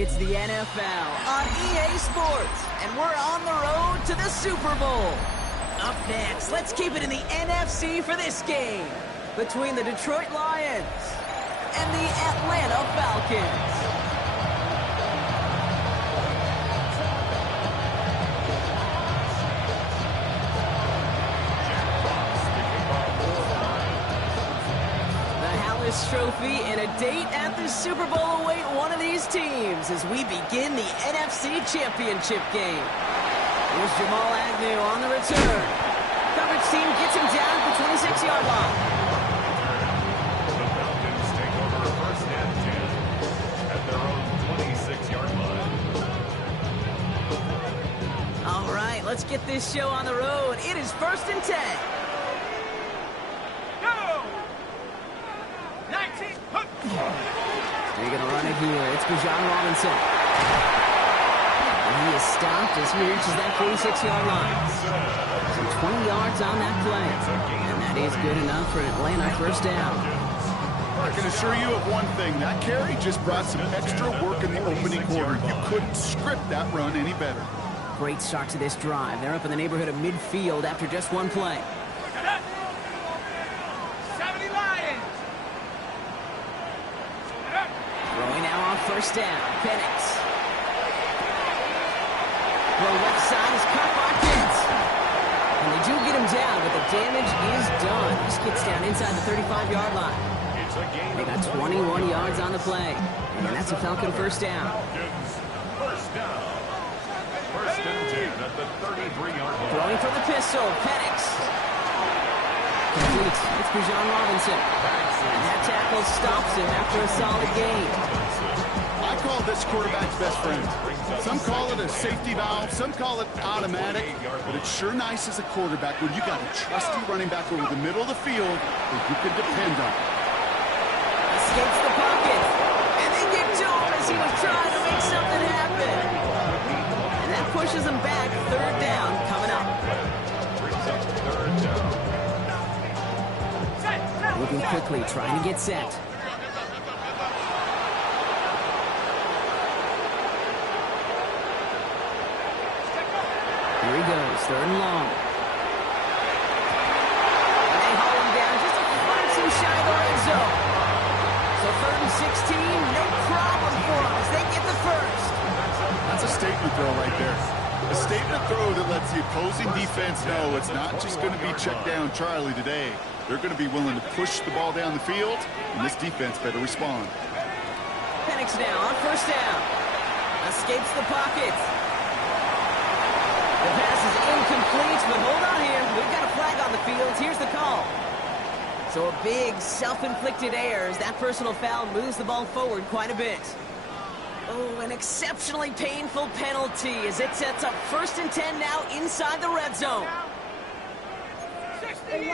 It's the NFL on EA Sports, and we're on the road to the Super Bowl. Up next, let's keep it in the NFC for this game between the Detroit Lions and the Atlanta Falcons. Trophy and a date at the Super Bowl await one of these teams as we begin the NFC Championship game. Here's Jamal Agnew on the return. Coverage team gets him down at the 26-yard line. The Falcons take over first and 10 at their own 26-yard line. All right, let's get this show on the road. It is first and 10. They're going to run it here. It's Bijan Robinson. And he is stopped as he reaches that 46-yard line. So 20 yards on that play. And that is good enough for Atlanta first down. I can assure you of one thing. That carry just brought some extra work in the opening quarter. You couldn't script that run any better. Great start to this drive. They're up in the neighborhood of midfield after just one play. Throwing now on first down. Penix. The left side is caught by Pitts. And they do get him down, but the damage is done. This gets down inside the 35-yard line. They got 21 yards on the play. And that's a Falcon first down. First down. First and 10 at the 33-yard line. Throwing from the pistol. Penix. Complete. It's Bijan Robinson. And that tackle stops him after a solid gain. I call this quarterback's best friend. Some call it a safety valve, some call it automatic, but it's sure nice as a quarterback when you got a trusty running back over the middle of the field that you can depend on. Escapes the pocket, and they get to him as he was trying to make something happen. And that pushes him back. Third down coming up. Moving quickly, trying to get set. Here he goes, third and long. And they haul him down just a foot or two shy of the red zone. So third and 16, no problem for them as they get the first. That's a statement throw right there. A statement throw that lets the opposing defense know it's not just going to be check down Charlie today. They're going to be willing to push the ball down the field, and this defense better respond. Penix now on first down. Escapes the pocket. The pass is incomplete, but hold on here. We've got a flag on the field. Here's the call. So a big self-inflicted error as that personal foul moves the ball forward quite a bit. Oh, an exceptionally painful penalty as it sets up first and 10 now inside the red zone. Play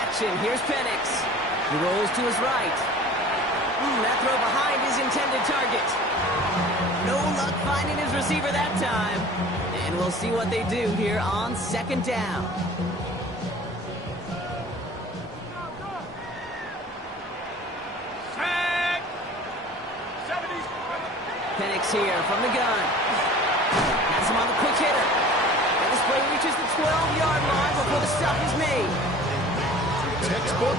action. Here's Penix. He rolls to his right. That throw behind his intended target. No luck finding his receiver that time. And we'll see what they do here on second down. Penix here from the gun. Has him on the quick hitter. And this play reaches the 12-yard line before the stop is made. Textbook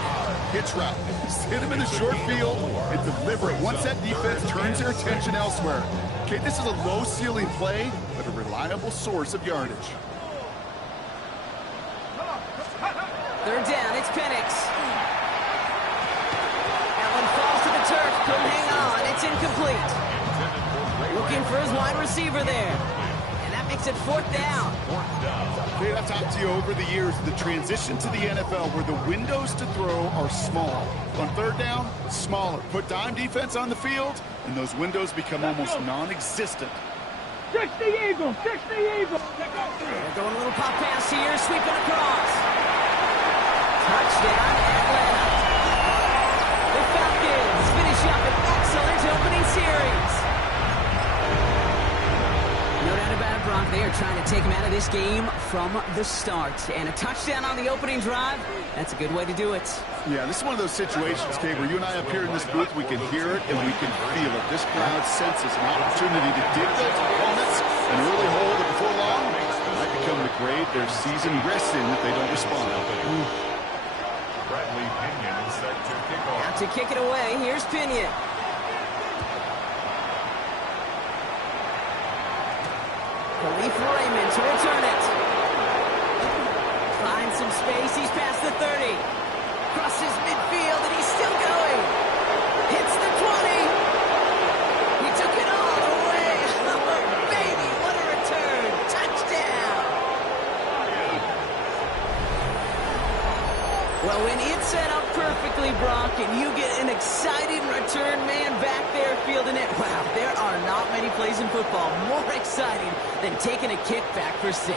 hitch route. Just hit him in the short field and deliver it once that defense turns their attention elsewhere. Okay, this is a low-ceiling play, but a reliable source of yardage. Third down, it's Penix. That one falls to the turf. Couldn't hang on. It's incomplete. Looking for his wide receiver there. And that makes it fourth down. Okay, I've talked to you over the years, the transition to the NFL where the windows to throw are small. On third down, smaller. Put dime defense on the field, and those windows become almost non-existent. 60 Eagles, 60 Eagles. They're going a little pop pass here, sweeping across. Touchdown, Atlanta. The Falcons finish up an excellent opening series. No doubt about it, Brock. They are trying to take him out of this game from the start. And a touchdown on the opening drive, that's a good way to do it. Yeah, this is one of those situations, Kate, where you and I up here in this booth, we can hear it and we can feel it. This crowd senses an opportunity to dig those opponents an early hole that before long might become the grave their season rests in if they don't respond. Bradley Pinion set to kick off. Out to kick it away, here's Pinion. Khalif Raymond to return it. Finds some space, he's past the 30. Crosses midfield, and he's still going. Hits the 20. He took it all the way. Oh, baby, what a return. Touchdown. Well, when it's set up perfectly, Brock, and you get an exciting return man back there fielding it, wow, there are not many plays in football more exciting than taking a kick back for 6.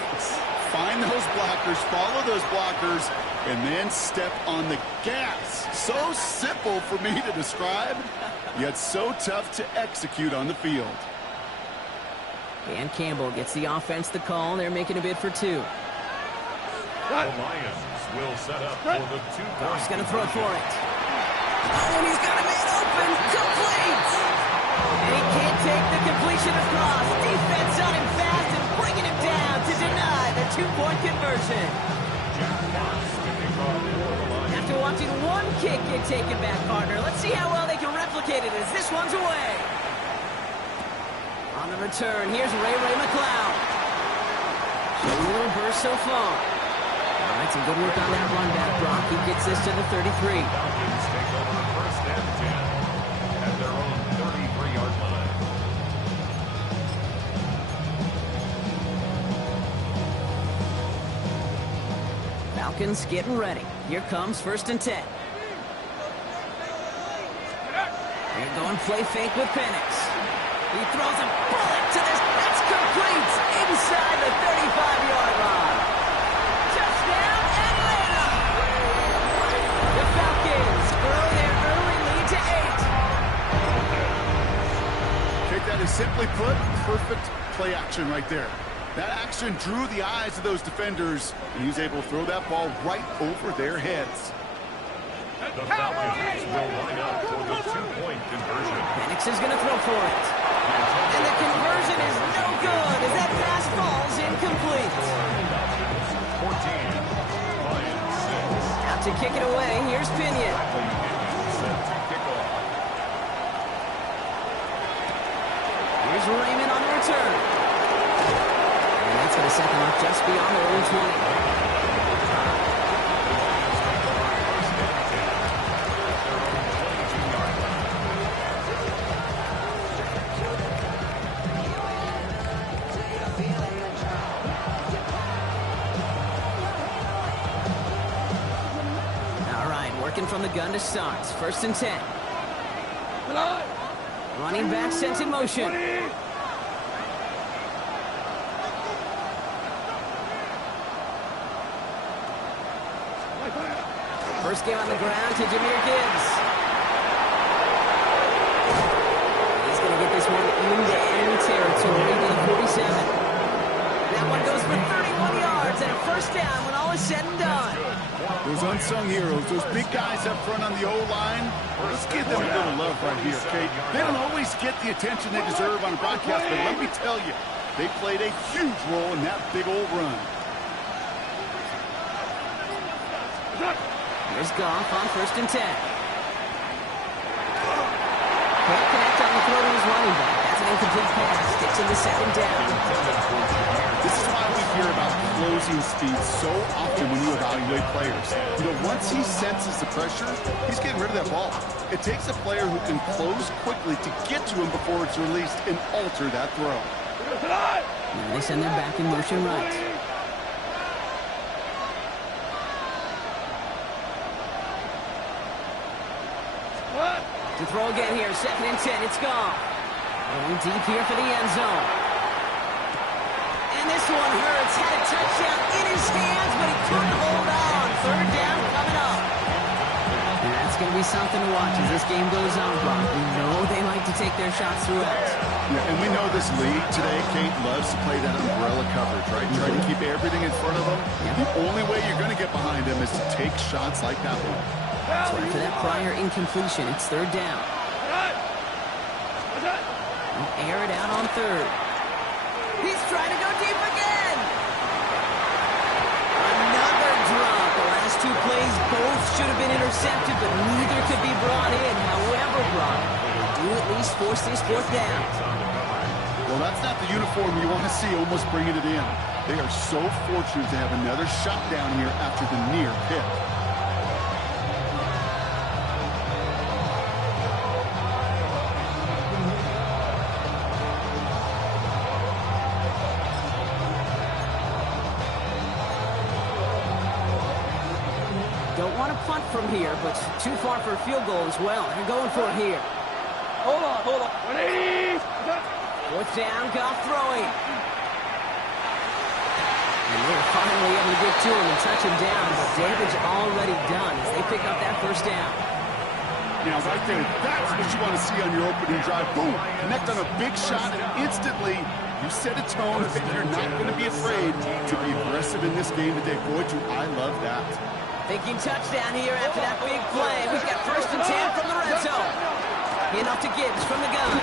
Find those blockers, follow those blockers, and then step on the gas. So simple for me to describe, yet so tough to execute on the field. Dan Campbell gets the offense the call. They're making a bid for 2. The Lions will set up for the 2-point. Goff's going to throw for it. Oh, and he's got a man open. Complete. And he can't take the completion across. Defense on him fast and bringing him down to deny the 2-point conversion. After watching one kick get taken back, partner, let's see how well they can replicate it as this one's away. On the return, here's Ray McLeod. A little burst so far. All right, some good work on that run back, Brock. He gets this to the 33. Falcons take over first and 10 at their own 33-yard line. Falcons getting ready. Here comes first and 10. They're going play fake with Penix. He throws a bullet to this. That's complete inside the 35-yard line. Touchdown, Atlanta! The Falcons grow their early lead to 8. Take that as simply put, perfect play action right there. That action drew the eyes of those defenders, and he was able to throw that ball right over their heads. The Falcons will line up for the 2-point conversion. Penix is going to throw for it. And the conversion is no good as that pass falls incomplete. 14, Lions 6. Out to kick it away, here's Pinion. Set to kick off. Here's Raymond on the return. And that's going to set them up just beyond their own 20. Working from the gun to start. First and 10. Running back sent in motion. First game on the ground to Jahmyr Gibbs. He's going to get this one into end territory to the 47. That one goes for 31 yards and a first down when all is said and done. Those unsung heroes, those big guys up front on the O-line, let's give them a little love right here, okay? They don't always get the attention they deserve on a broadcast, but let me tell you, they played a huge role in that big old run. Here's Goff on first and 10. Can't connect on the throw to his running back. That's an incomplete pass. Gets in the second down. This is why we hear about closing speed so often when you evaluate players. You know, once he senses the pressure, he's getting rid of that ball. It takes a player who can close quickly to get to him before it's released and alter that throw. Now they send their back in motion right. To throw again here, second and 10, it's gone. Going deep here for the end zone. And this one hurts. Had a touchdown in his hands, but he couldn't hold on. Third down coming up. And that's going to be something to watch as this game goes on, Brock. We know they like to take their shots throughout. Yeah, and we know this league today, Kate, loves to play that umbrella coverage, right? Try to keep everything in front of them. The only way you're going to get behind them is to take shots like that one. So after that prior incompletion, it's third down. Air it out on third. He's trying to go deep again. Another drop. The last two plays both should have been intercepted, but neither could be brought in. However, Brock, they do at least force this fourth down. Well, that's not the uniform you want to see almost bringing it in. They are so fortunate to have another shot down here after the near pick. Don't want to punt from here, but too far for a field goal as well. They're going for it here. Hold on. 180. Fourth down, Goff throwing. And they're finally able to get to him and touch him down, but damage already done as they pick up that first down. Now, right there, that's what you want to see on your opening drive. Boom! Connect on a big shot, and instantly you set a tone that you're not going to be afraid to be aggressive in this game today. Boy, do I love that. Thinking touchdown here after that big play. We've got 1st and 10 from the red zone. Hand off to Gibbs from the gun.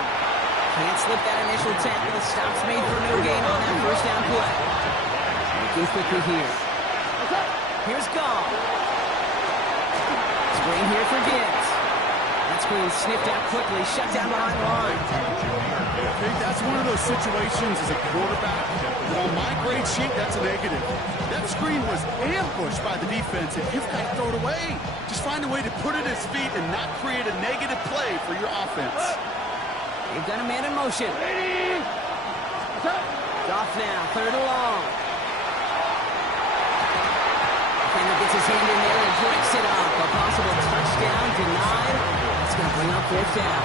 Can't slip that initial tackle. Stops made for no gain on that first down play. Looking quickly here. Here's Goff. Screen here for Gibbs. That screen sniffed out quickly. Shut down behind the line. Okay, that's one of those situations as a quarterback. On my grade sheet, that's a negative. That screen was ambushed by the defense, and you've got to throw it away. Just find a way to put it at his feet and not create a negative play for your offense. They've got a man in motion. Goff now, 3rd and long. Defender gets his hand in there and breaks it up. A possible touchdown denied. That's going to bring up 4th down.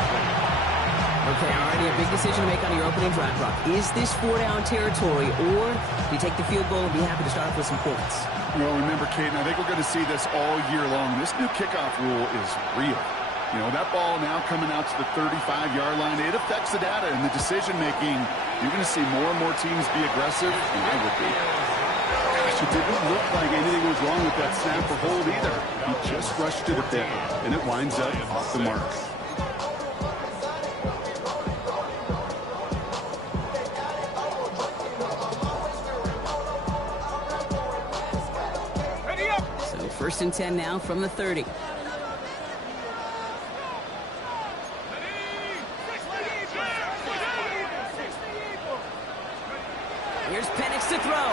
Okay, already a big decision to make on your opening drive, Brock. Is this 4-down territory, or do you take the field goal and be happy to start off with some points? Well, remember, Kate, and I think we're going to see this all year long. This new kickoff rule is real. You know, that ball now coming out to the 35-yard line, it affects the data and the decision-making. You're going to see more and more teams be aggressive, and I would be. Gosh, it didn't look like anything was wrong with that snap or hold either. He just rushed to the pit, and it winds up off the mark. So 1st and 10 now from the 30. Here's Penix to throw.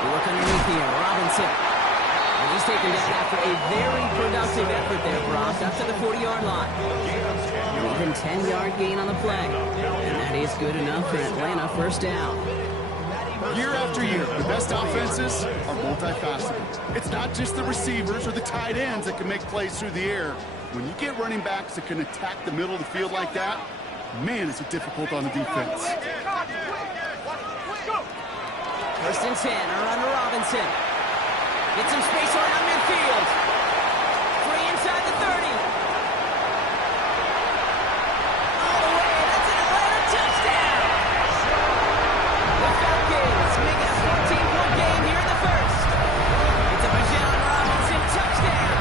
We look underneath here. Robinson. And he's taken down after a very productive effort there, Brock, up to the 40-yard line. Even 10-yard gain on the play. And that is good enough for Atlanta 1st down. Year after year, the best offenses are multifaceted. It's not just the receivers or the tight ends that can make plays through the air. When you get running backs that can attack the middle of the field like that, man, is it difficult on the defense. 1st and 10, a run to Robinson. Get some space around midfield. 3 inside the 30. All the way, that's an Atlanta touchdown. The Falcons make it a 14-point game here in the 1st. It's a Bijan Robinson touchdown.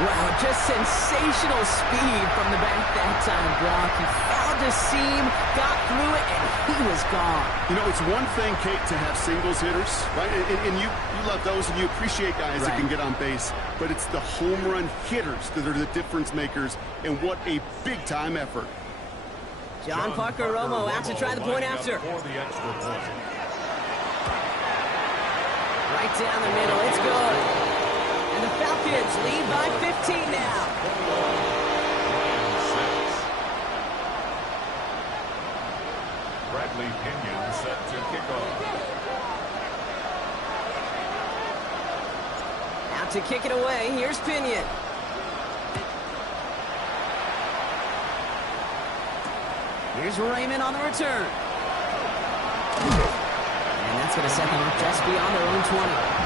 Wow, just sensational speed from the back that time, Brock. He found a seam, got through it, and he was gone. You know, it's one thing, Kate, to have singles hitters, right? And you love those, and you appreciate guys that can get on base. But it's the home run hitters that are the difference makers, and what a big-time effort. John Parker Romo out to try the point after. Right down the middle, it's good. And the Falcons lead by 15 now. Bradley Pinion set to kick off. Out to kick it away, here's Pinion. Here's Raymond on the return. And that's going to set them up just beyond their own 20.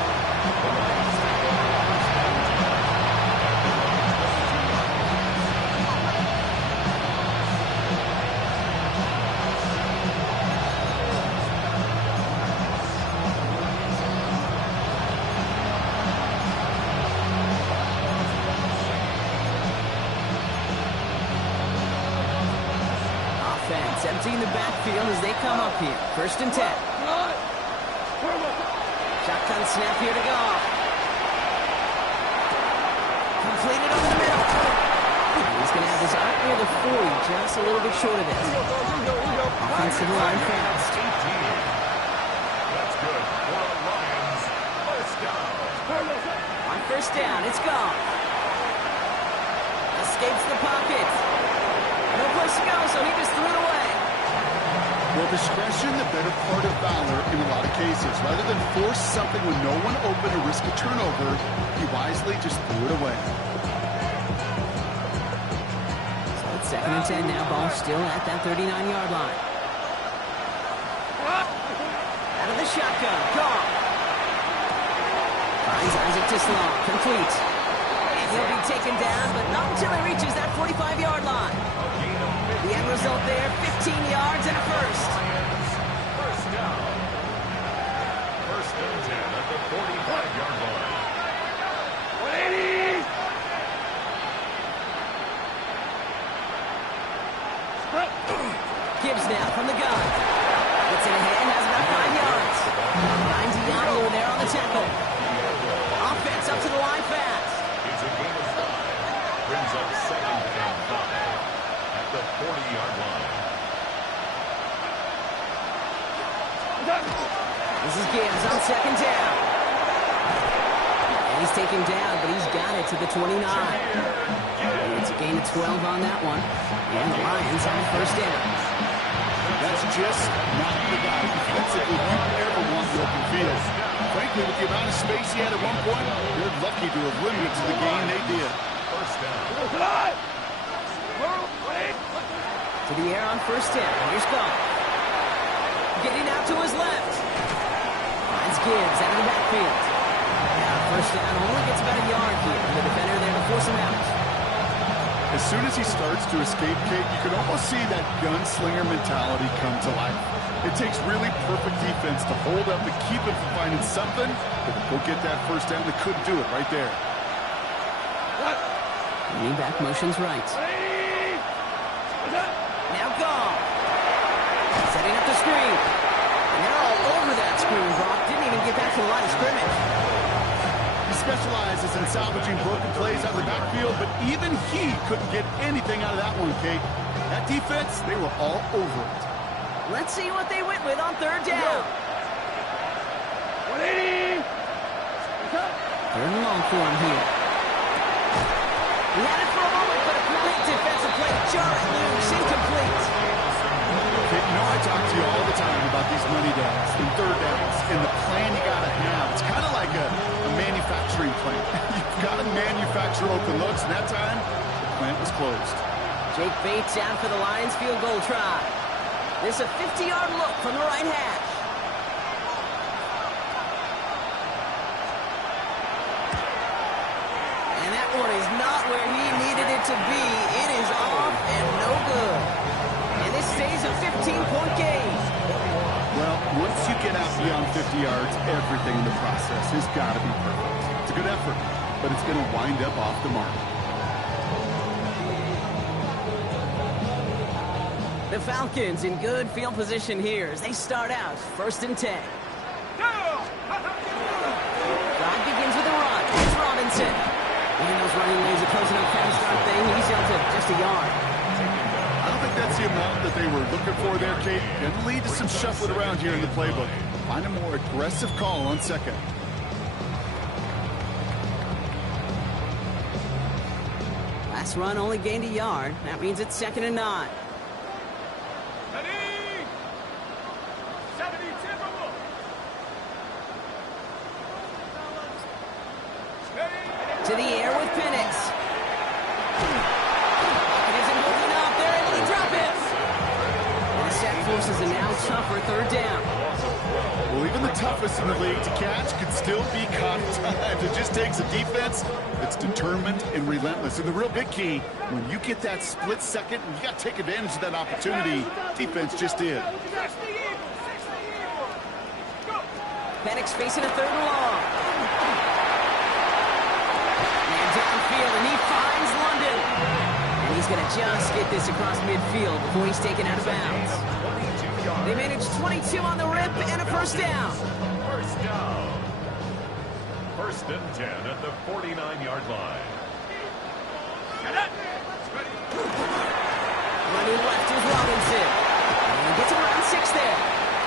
field as they come up here. 1st and 10. Shotgun snap here to Goff. Completed over the middle. He's going to have this out near the 40, just a little bit short of it. Offensive line fast. That's good for the Lions. First down. On 1st down, it's Goff. Escapes the pocket. No place to go, so he just threw it away. Well, discretion, the better part of valor in a lot of cases. Rather than force something with no one open or risk a turnover, he wisely just threw it away. So it's 2nd and 10 now. Ball still at that 39-yard line. Out of the shotgun. Goff. Finds Isaac Tisland. Complete. And he'll be taken down, but not until he reaches that 45-yard line. The end result there, 15 yards and a first. First down. 1st and 10 at the 45-yard line. 180! Gibbs now from the gun. Gets in hand, has about 5 yards. Finds Diablo there on the tackle. Offense up to the line fast. It's a gain of 5. Brings up 2nd and 5 at the 40-yard line. This is Gibbs on 2nd down. And he's taken down, but he's got it to the 29. It's a gain of 12 on that one. And the Lions have 1st down. That's just not the guy defensively you ever want in the open field. Frankly, with the amount of space he had at one point, they're lucky to have limited to the game they did. First down. To the air on 1st down. Here's Goff. Getting out to his left. Finds Gibbs out of the backfield. Now 1st down only gets about a yard here. The defender there to force him out. As soon as he starts to escape, Kate, you can almost see that gunslinger mentality come to life. It takes really perfect defense to hold up and keep him from finding something, but go get that 1st down. They couldn't do it right there. Lean back motions right. Now Goff. Setting up the screen. And they're all over that screen, Brock. Didn't even get back to the line of scrimmage. He specializes in salvaging broken plays out of the backfield, but even he couldn't get anything out of that one, Kate. That defense, they were all over it. Let's see what they went with on 3rd down. 180! 3rd and long for him here. He had it for a moment, but a great defensive play. Jar it loose, incomplete. Kate, you know I talk to you all the time about these money downs and 3rd downs and the plan you got to have. It's kind of like a manufacturing plant. You've got to manufacture open looks, and that time, the plant was closed. Jake Bates out for the Lions field goal try. This a 50-yard look from the right hash. And that one is not where he needed it to be. It is off and no good. And this stays a 15-point game. Well, once you get out beyond 50 yards, everything in the process has got to be perfect. It's a good effort, but it's going to wind up off the mark. The Falcons in good field position here as they start out 1st and 10. Drive begins with a run. It's Robinson. And those running lanes are closing up fast, aren't they? He's out to just a yard. I don't think that's the amount that they were looking for there, Kate. Can lead to some shuffling around here in the playbook. Find a more aggressive call on 2nd. Last run only gained a yard. That means it's 2nd and 9. To the air with Penix. It isn't holding up. They're able to drop it. And the sack forces a now tougher 3rd down. Well, even the toughest in the league to catch could still be caught in time. It just takes a defense that's determined and relentless. And the real big key, when you get that split second, you got to take advantage of that opportunity. Defense just did. Penix facing a 3rd and long. Downfield, and he finds London. And he's going to just get this across midfield before he's taken out of bounds. yards. They managed 22 on the rip and a first down. First down. First and 10 at the 49-yard line. Running left is Robinson. And gets him around 6 there.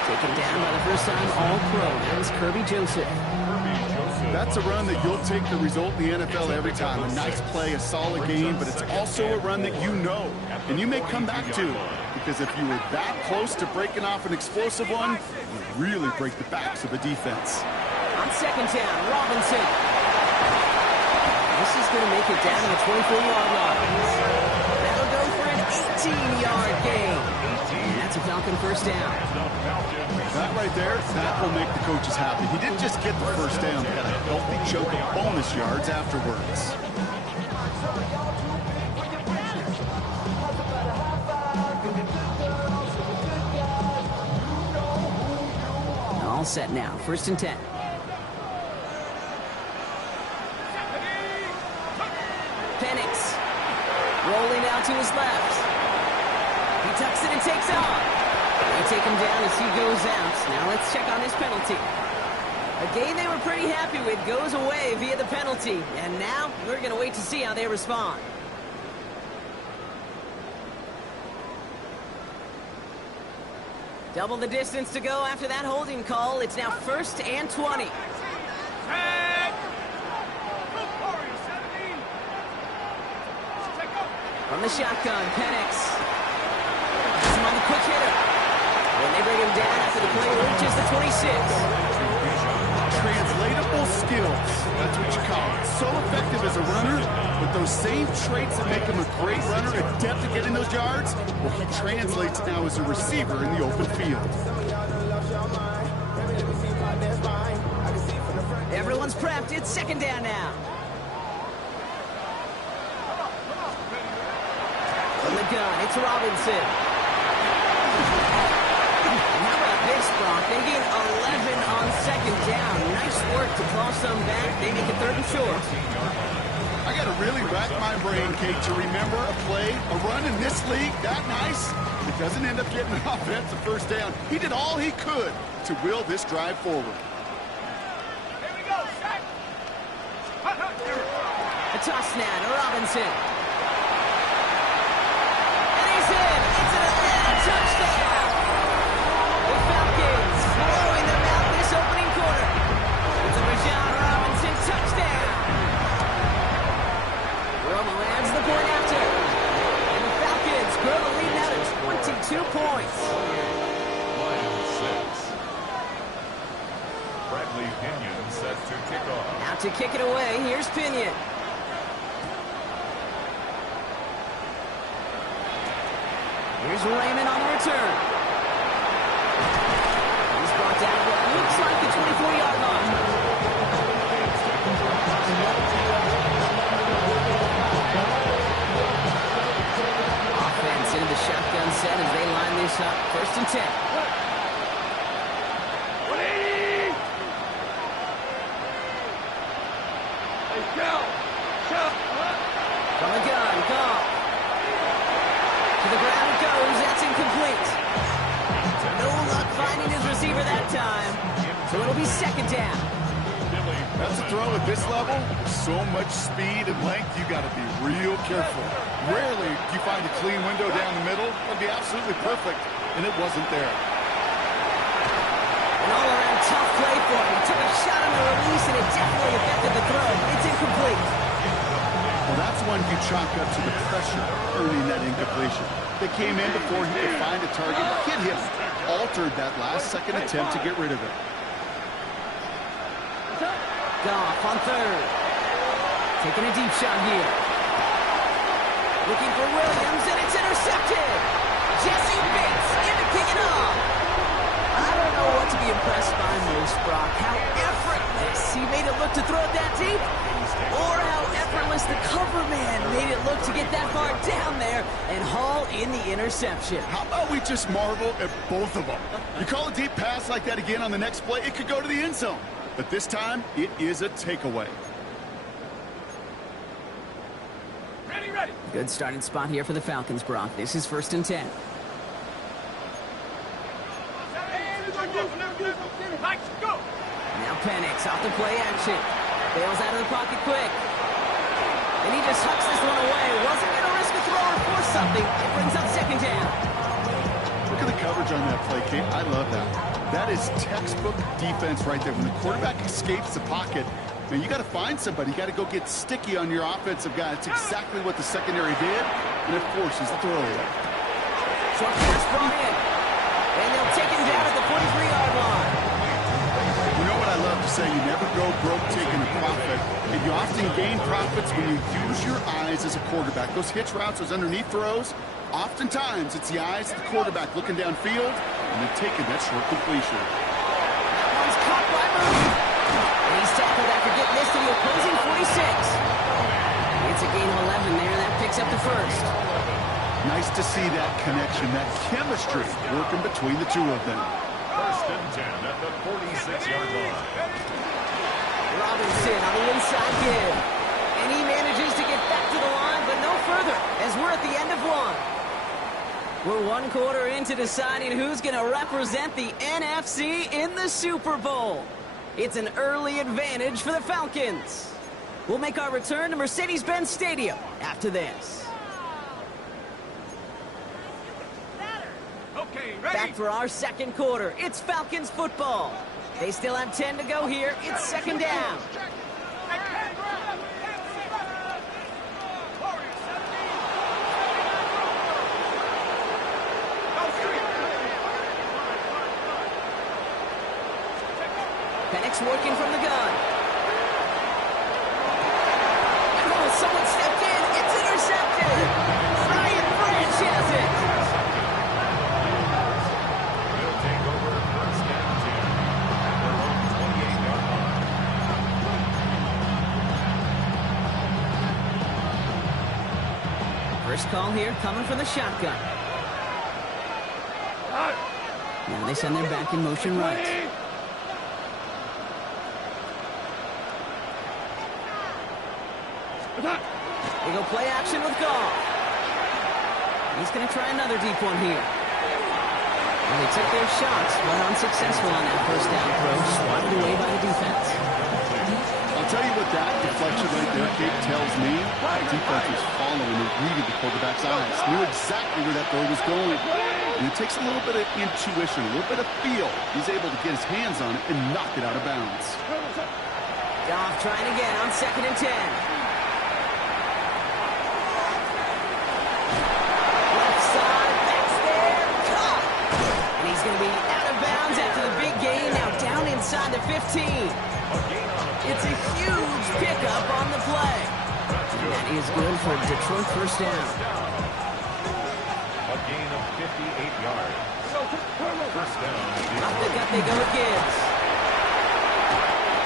Taken down by the first-time All-Pro. That was Kirby Joseph. That's a run that you'll take the result in the NFL every time. A nice play, a solid game, but it's also a run that you know, and you may come back to. Because if you were that close to breaking off an explosive one, you really break the backs of a defense. On second down, Robinson. This is going to make it down to the 24-yard line. That'll go for an 18-yard gain. And that's a Falcon first down. That right there, that will make the coaches happy. He didn't just get the first down, he got a healthy chunk of bonus yards afterwards. All set now, first and 10. Penix rolling out to his left. He tucks it and takes off. They take him down as he goes out. Now let's check on his penalty. A game they were pretty happy with goes away via the penalty. And now we're going to wait to see how they respond. Double the distance to go after that holding call. It's now first and 20. From the shotgun, Penix. Has him on the quick hitter. When they bring him down after the play reaches the 26. Translatable skills. That's what you call it. So effective as a runner, but those same traits that make him a great runner, adept at getting those yards, well, he translates now as a receiver in the open field. Everyone's prepped. It's second down now. From the gun, it's Robinson. How about this, Brock? They gain 11 on second down. Nice work to claw some back. They make it third and short. I got to really rack my brain, Kate, to remember a play, a run in this league that nice. It doesn't end up getting an offensive first down. He did all he could to will this drive forward. A toss now to Robinson. And he's in. It's an Atlanta touchdown. The Falcons blowing them out this opening quarter. It's a Bijan Robinson touchdown. Romo adds the point after. And the Falcons grow the lead now to 22 points. Line 6. Bradley Pinion set to kick off. Now to kick it away, here's Pinion. Here's Raymond on the return. He's brought down what looks like the 24-yard line. Offense into the shotgun set as they line this up. First and 10. From the gun, Goff. To the ground it goes. That's incomplete. No luck finding his receiver that time. So it'll be second down. That's a throw at this level. So much speed and length, you got to be real careful. Rarely do you find a clean window down the middle. That'd be absolutely perfect, and it wasn't there. An all-around tough play for him. He took a shot on the release, and it definitely affected the throw. It's incomplete. Well, that's one you chalk up to the pressure earning that incompletion. They came in before he could find a target, hit him, altered that last-second attempt to get rid of it. Goff on third. Taking a deep shot here. Looking for Williams, and it's intercepted. Jesse Bates into kicking off. I don't know what to be impressed by most, Brock. How effortless he made it look to throw it that deep, or how effortless the cover man made it look to get that far down there and haul in the interception. How about we just marvel at both of them? You call a deep pass like that again on the next play, it could go to the end zone. But this time, it is a takeaway. Ready. Good starting spot here for the Falcons, Brock. This is first and 10. Lights, go. Now Penix off the play action. Bails out of the pocket quick. And he just hucks this one away. Wasn't going to risk a throw or force something. It brings up second down. Look at the coverage on that play, Kate. I love that. That is textbook defense right there. When the quarterback escapes the pocket, man, you got to find somebody. You got to go get sticky on your offensive guy. It's exactly what the secondary did, and it forces the throwaway. Short pass brought in. And they'll take him down at the 43-yard line. You know what I love to say? You never go broke taking a profit, and you often gain profits when you use your eyes as a quarterback. Those hitch routes, those underneath throws, oftentimes it's the eyes of the quarterback looking downfield, and they're taking that short completion. That one's caught by Moody. And he's tackled after getting this to the opposing 46. It's a gain of 11 there, and that picks up the first. Nice to see that connection, that chemistry working between the two of them. First and 10 at the 46-yard line. Robinson on the inside give. And he manages to get back to the line, but no further, as we're at the end of one. We're one quarter into deciding who's going to represent the NFC in the Super Bowl. It's an early advantage for the Falcons. We'll make our return to Mercedes-Benz Stadium after this. Okay, ready. Back for our second quarter. It's Falcons football. They still have 10 to go here. It's second down. Penix working from the gun. Oh, someone stepped in. It's intercepted. Ryan Branch has it. They'll take over first and 10 at their own 28-yard line. First call here coming from the shotgun. Now they send their back in motion right. They go play action with Goff. He's going to try another deep one here. And they took their shots, but unsuccessful on that first down throw, swatted away by the defense. I'll tell you what that deflection right there, Kate, tells me. The defense was following and reading the quarterback's eyes. Knew exactly where that throw was going. And it takes a little bit of intuition, a little bit of feel. He's able to get his hands on it and knock it out of bounds. Goff trying again on second and 10. He's going to be out of bounds after the big gain. Now down inside the 15. It's a huge pickup on the play. And that is good for a Detroit first down. A gain of 58 yards. First down. Off the gut they go with Gibbs.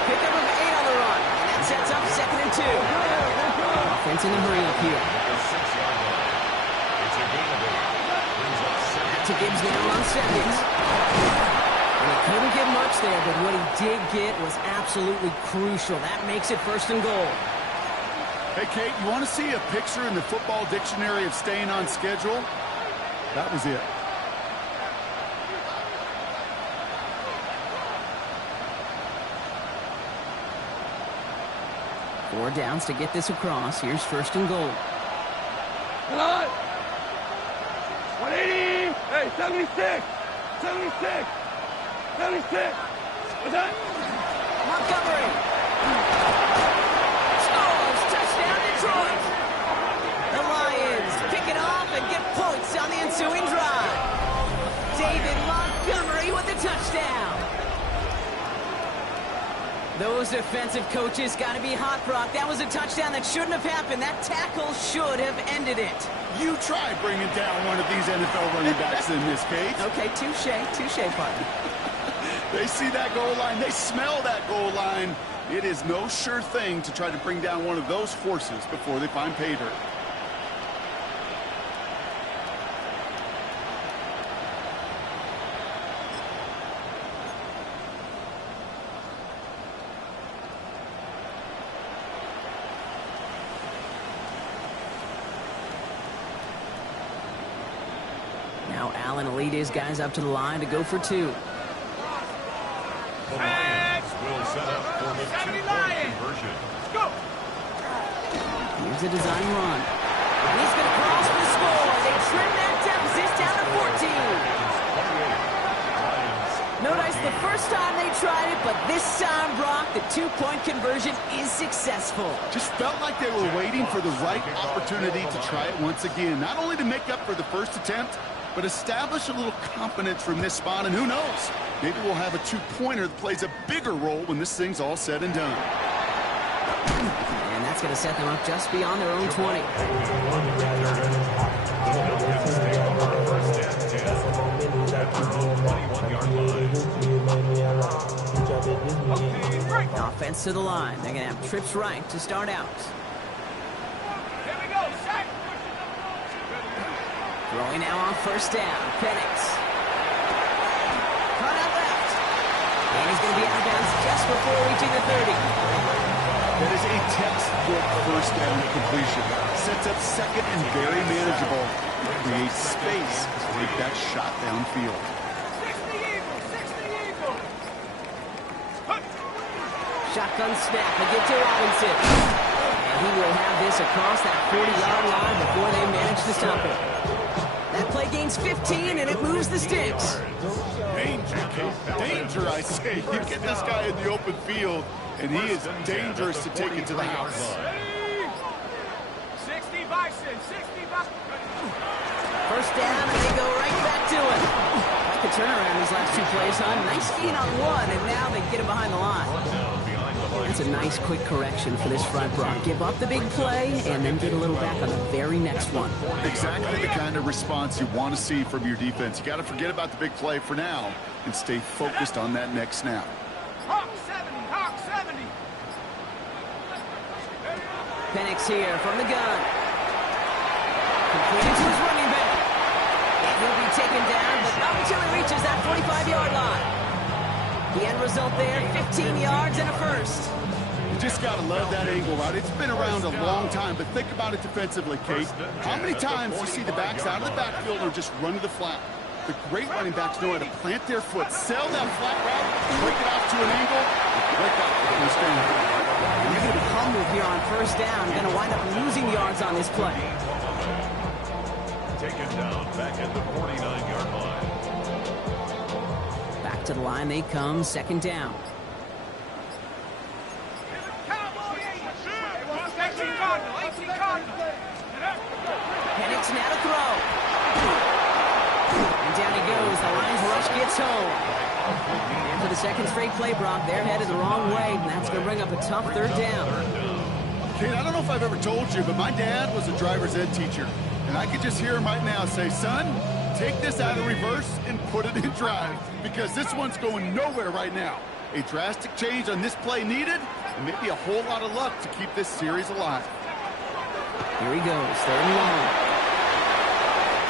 Pickup of 8 on the run. And that sets up second and 2. Offense in the hurry up here. The 6-yard line. It's a gain of 8. To Gibbs now on second. And he couldn't get much there, but what he did get was absolutely crucial. That makes it first and goal. Hey, Kate, you want to see a picture in the football dictionary of staying on schedule? That was it. Four downs to get this across. Here's first and goal. 180! Hey, 76! 76! 76! What's that? Montgomery! Scores! Touchdown, Detroit! The Lions pick it off and get points on the ensuing drive. David Montgomery with the touchdown. Those defensive coaches got to be hot, Brock. That was a touchdown that shouldn't have happened. That tackle should have ended it. You try bringing down one of these NFL running backs in this case. Okay, touche, partner. They see that goal line. They smell that goal line. It is no sure thing to try to bring down one of those forces before they find pay dirt. Now Allen will lead his guys up to the line to go for 2. The Lions will set up for the two-point conversion. Go! Here's a design run. And he's going to cross the score. They trim that deficit down to 14. No dice the first time they tried it, but this time, Brock, the two-point conversion is successful. Just felt like they were waiting for the right opportunity to try it once again. Not only to make up for the first attempt, but establish a little confidence from this spot. And who knows, maybe we'll have a two-pointer that plays a bigger role when this thing's all said and done. And that's going to set them up just beyond their own 20. The Falcons take over first and 10 at their own 21-yard line. Offense to the line. They're going to have trips right to start out. Here we go, sack! Throwing now on first down. Penix. Cut out left. And he's going to be out of bounds just before reaching the 30. That is a textbook first down completion. Sets up second and very manageable. Creates space to take that shot downfield. 60 Eagles! 60 Eagles! Hunt! Shotgun snap. They get to Robinson. And he will have this across that 40-yard line before they manage to stop it. That play gains 15, and it moves the sticks. Danger, Kate. Danger, I say. You get this guy in the open field, and he is dangerous to take it to the house. 60 Bison! 60 Bison! First down, and they go right back to it. Like a turnaround these last two plays, huh? Nice gain on one, and now they get him behind the line. That's a nice, quick correction for this front, Brock. Give up the big play, and then get a little back on the very next one. Exactly the kind of response you want to see from your defense. You got to forget about the big play for now and stay focused on that next snap. Hawk 70! Hawk 70! Penix here from the gun. Completed to his running back. And he'll be taken down, but not until he reaches that 45-yard line. The end result there, 15 yards and a first. You just got to love that angle route. It's been around a long time, but think about it defensively, Kate. How many times you see the backs out of the backfield or just run to the flat? The great running backs know how to plant their foot, sell that flat route, break it off to an angle, break out the first down. And they're going to be humbled here on first down. Going to wind up losing yards on this play. Taken down back at the 49-yard line. Back to the line they come, second down. Penix now to throw. And down he goes. The Lions rush gets home. And for the second straight play, Brock, they're headed the wrong way, and that's going to bring up a tough third down. Kate, I don't know if I've ever told you, but my dad was a driver's ed teacher. And I could just hear him right now say, son, take this out of reverse and put it in drive, because this one's going nowhere right now. A drastic change on this play needed, and maybe a whole lot of luck to keep this series alive. Here he goes, third and long.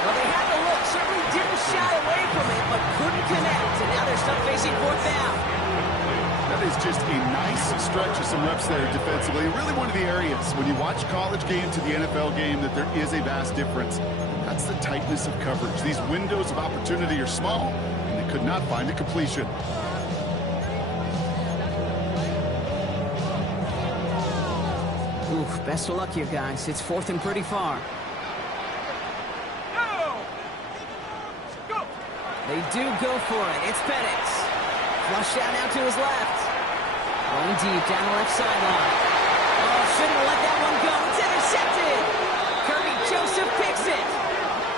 Well, they had the look, certainly didn't shy away from it, but couldn't connect, and now they're stuck facing fourth down. That is just a nice stretch of some reps there defensively. Really one of the areas when you watch college game to the NFL game that there is a vast difference. That's the tightness of coverage. These windows of opportunity are small, and they could not find a completion. Oof, best of luck here, guys. It's fourth and pretty far. Go! They do go for it. It's Penix. Flush out now to his left. Going deep down the left sideline. Oh, shouldn't have let that one go. It's intercepted. Kirby Joseph picks it.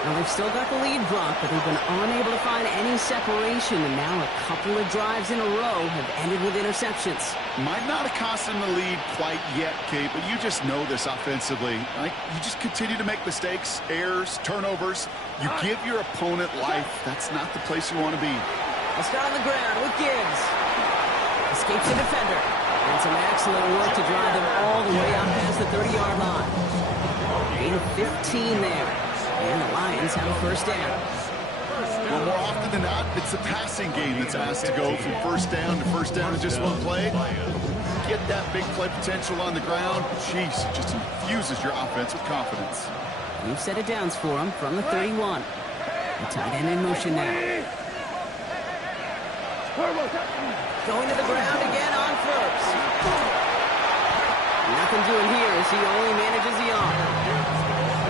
Now, they've still got the lead, Brock, but they've been unable to find any separation, and now a couple of drives in a row have ended with interceptions. Might not have cost them the lead quite yet, Kate, but you just know this offensively. Like, you just continue to make mistakes, errors, turnovers. You give your opponent life. That's not the place you want to be. Let's start on the ground with Gibbs. Escapes the defender. And some excellent work to drive them all the way out past the 30-yard line. Gain of 15 there. And the Lions have a first down. Well, more often than not, it's the passing game that's asked to go from first down in just one play. Get that big play potential on the ground. Jeez, it just infuses your offense with confidence. You've set it downs for him from the 31. The tight end in motion now. Going to the ground again on first. Nothing doing here as he only manages the arm.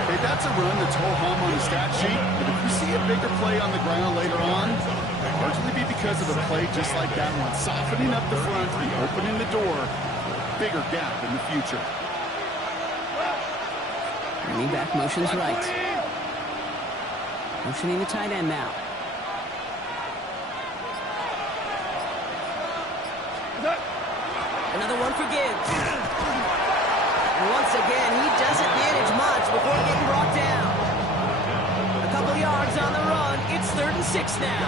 Hey, that's a run that's ho-hum on the stat sheet, but if you see a bigger play on the ground later on, it'll largely be because of a play just like that one, softening up the front and opening the door for a bigger gap in the future. Running back motions right. Motioning the tight end now. Another one for Gibbs. And once again, he doesn't manage much before getting brought down. A couple yards on the run. It's 3rd and 6 now.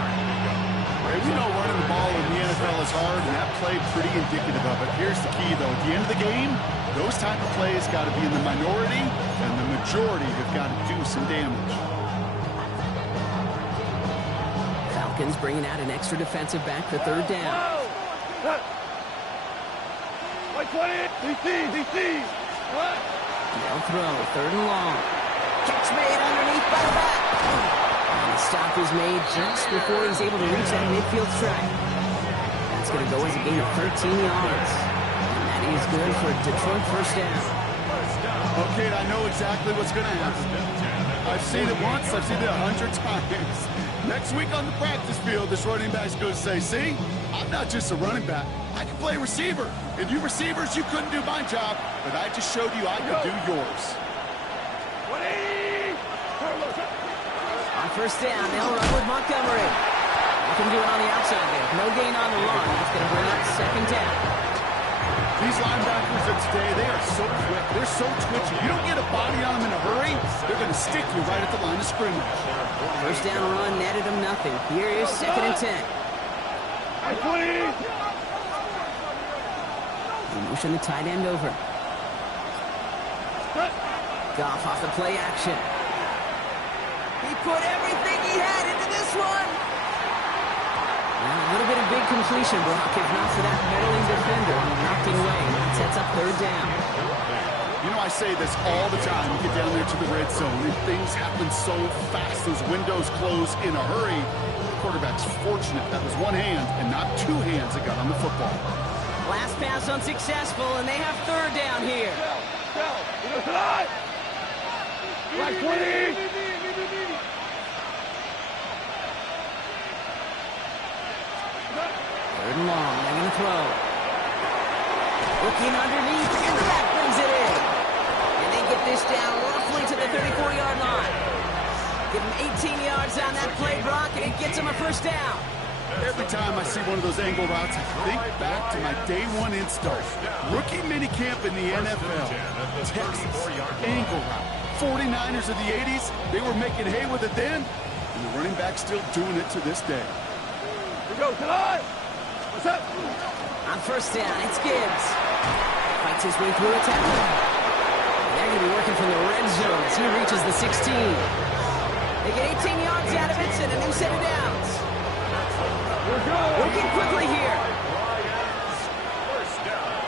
Right, we know running the ball in the NFL is hard, and that play pretty indicative of it. Here's the key, though. At the end of the game, those type of plays got to be in the minority, and the majority have got to do some damage. Falcons bringing out an extra defensive back for 3rd down. They'll throw, 3rd and long. Catch made underneath by the back. And the stop is made just before he's able to reach that midfield strike. That's going to go as a gain of 13 yards. And that is good for a Detroit 1st down. Okay, I know exactly what's going to happen. I've seen it once, I've seen it 100 times. Next week on the practice field, this running back's going to say, see, I'm not just a running back. I can play receiver. And you receivers, you couldn't do my job, but I just showed you I could do yours. On 1st down, they'll run with Montgomery. Nothing doing on the outside there. No gain on the run. That's going to bring up 2nd down. These linebackers of today, they are so quick. They're so twitchy. You don't get a body on them in a hurry, they're going to stick you right at the line of scrimmage. 1st down run netted him nothing. Here is 2nd and 10. They motion the tight end over. Goff off the play action. He put everything he had into this one. Well, a little bit of big completion block, if not for that meddling defender. Knocked it away. That sets up 3rd down. You know, I say this all the time. You get down there to the red zone, and things happen so fast. Those windows close in a hurry. The quarterback's fortunate that was one hand and not 2 hands that got on the football. Last pass unsuccessful, and they have 3rd down here. 3rd and long, they're going to throw. Looking underneath, and the back brings it in. And they get this down roughly to the 34-yard line. Give them 18 yards on that play, Brock, and it gets them a 1st down. Every time I see one of those angle routes, I think back to my day 1 install. Rookie minicamp in the NFL. Texas, angle route. 49ers of the 80s, they were making hay with it then, and the running back's still doing it to this day. Here we go, tonight. What's up? On 1st down, it's Gibbs. Fights his way through a tackle. They're going to be working from the red zone as he reaches the 16. They get 18 yards out of it and a new set of downs. Working quickly here. Lions, 1st down.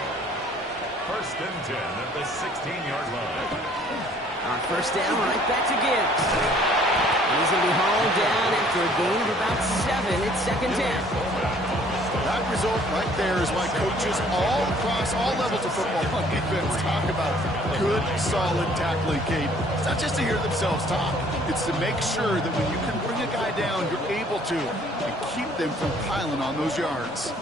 1st and 10 at the 16-yard line. On 1st down, right back to Gibbs. He's going to be hauled down after a gain of about 7. It's 2nd down. That result right there is why coaches all across all levels of football on defense talk about good, solid tackling, Kate. It's not just to hear themselves talk. It's to make sure that when you can bring a guy down, you're able to, and keep them from piling on those yards.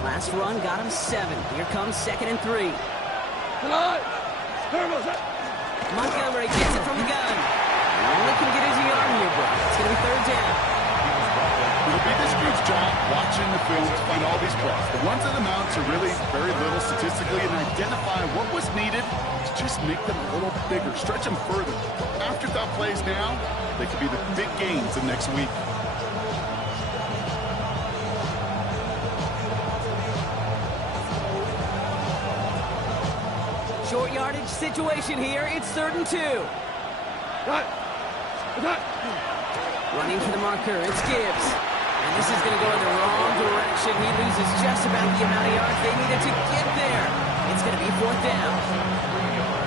Last run got him 7. Here comes 2nd and 3. Montgomery gets it from the gun. Only can get his yard here, bro. It's going to be 3rd down. It'll be this dude's job watching the film to find all these plays. The ones that amount to really very little statistically and identify what was needed to just make them a little bigger, stretch them further. Afterthought plays now, they could be the big gains of next week. Short yardage situation here. It's 3rd and 2. Running for the marker. It's Gibbs. And this is going to go in the wrong direction. He loses just about the amount of yards they needed to get there. It's going to be 4th down.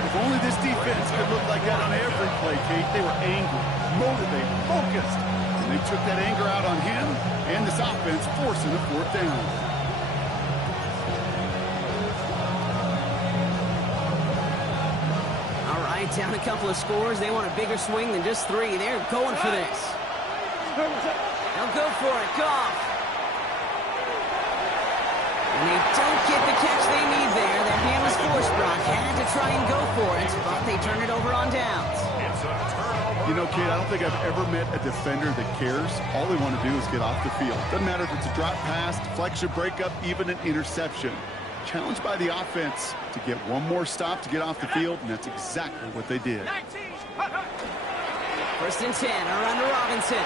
If only this defense could look like that on every play, Kate. They were angry, motivated, focused. And they took that anger out on him and this offense, forcing a fourth down. All right, down a couple of scores. They want a bigger swing than just 3. They're going for this. They'll go for it. Goff. And they don't get the catch they need there. Their hand was forced. Brock had to try and go for it, but they turn it over on downs. You know, Kate, I don't think I've ever met a defender that cares. All they want to do is get off the field. Doesn't matter if it's a drop pass, deflection, breakup, even an interception. Challenged by the offense to get one more stop to get off the field, and that's exactly what they did. 1st and 10, around to Robinson.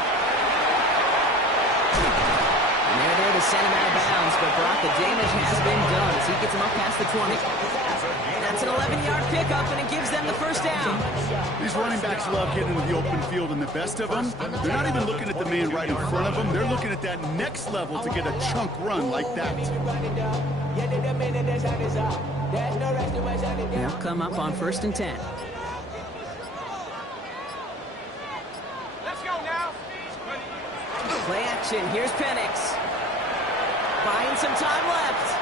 And they're there to send him out of bounds, but Brock, the damage has been done as he gets him up past the 20. That's an 11-yard pickup, and it gives them the 1st down. These running backs love getting into the open field, and the best of them, they're not even looking at the man right in front of them. They're looking at that next level to get a chunk run like that. They'll come up on 1st and 10. Let's go now. Play action. Here's Penix. Buying some time left.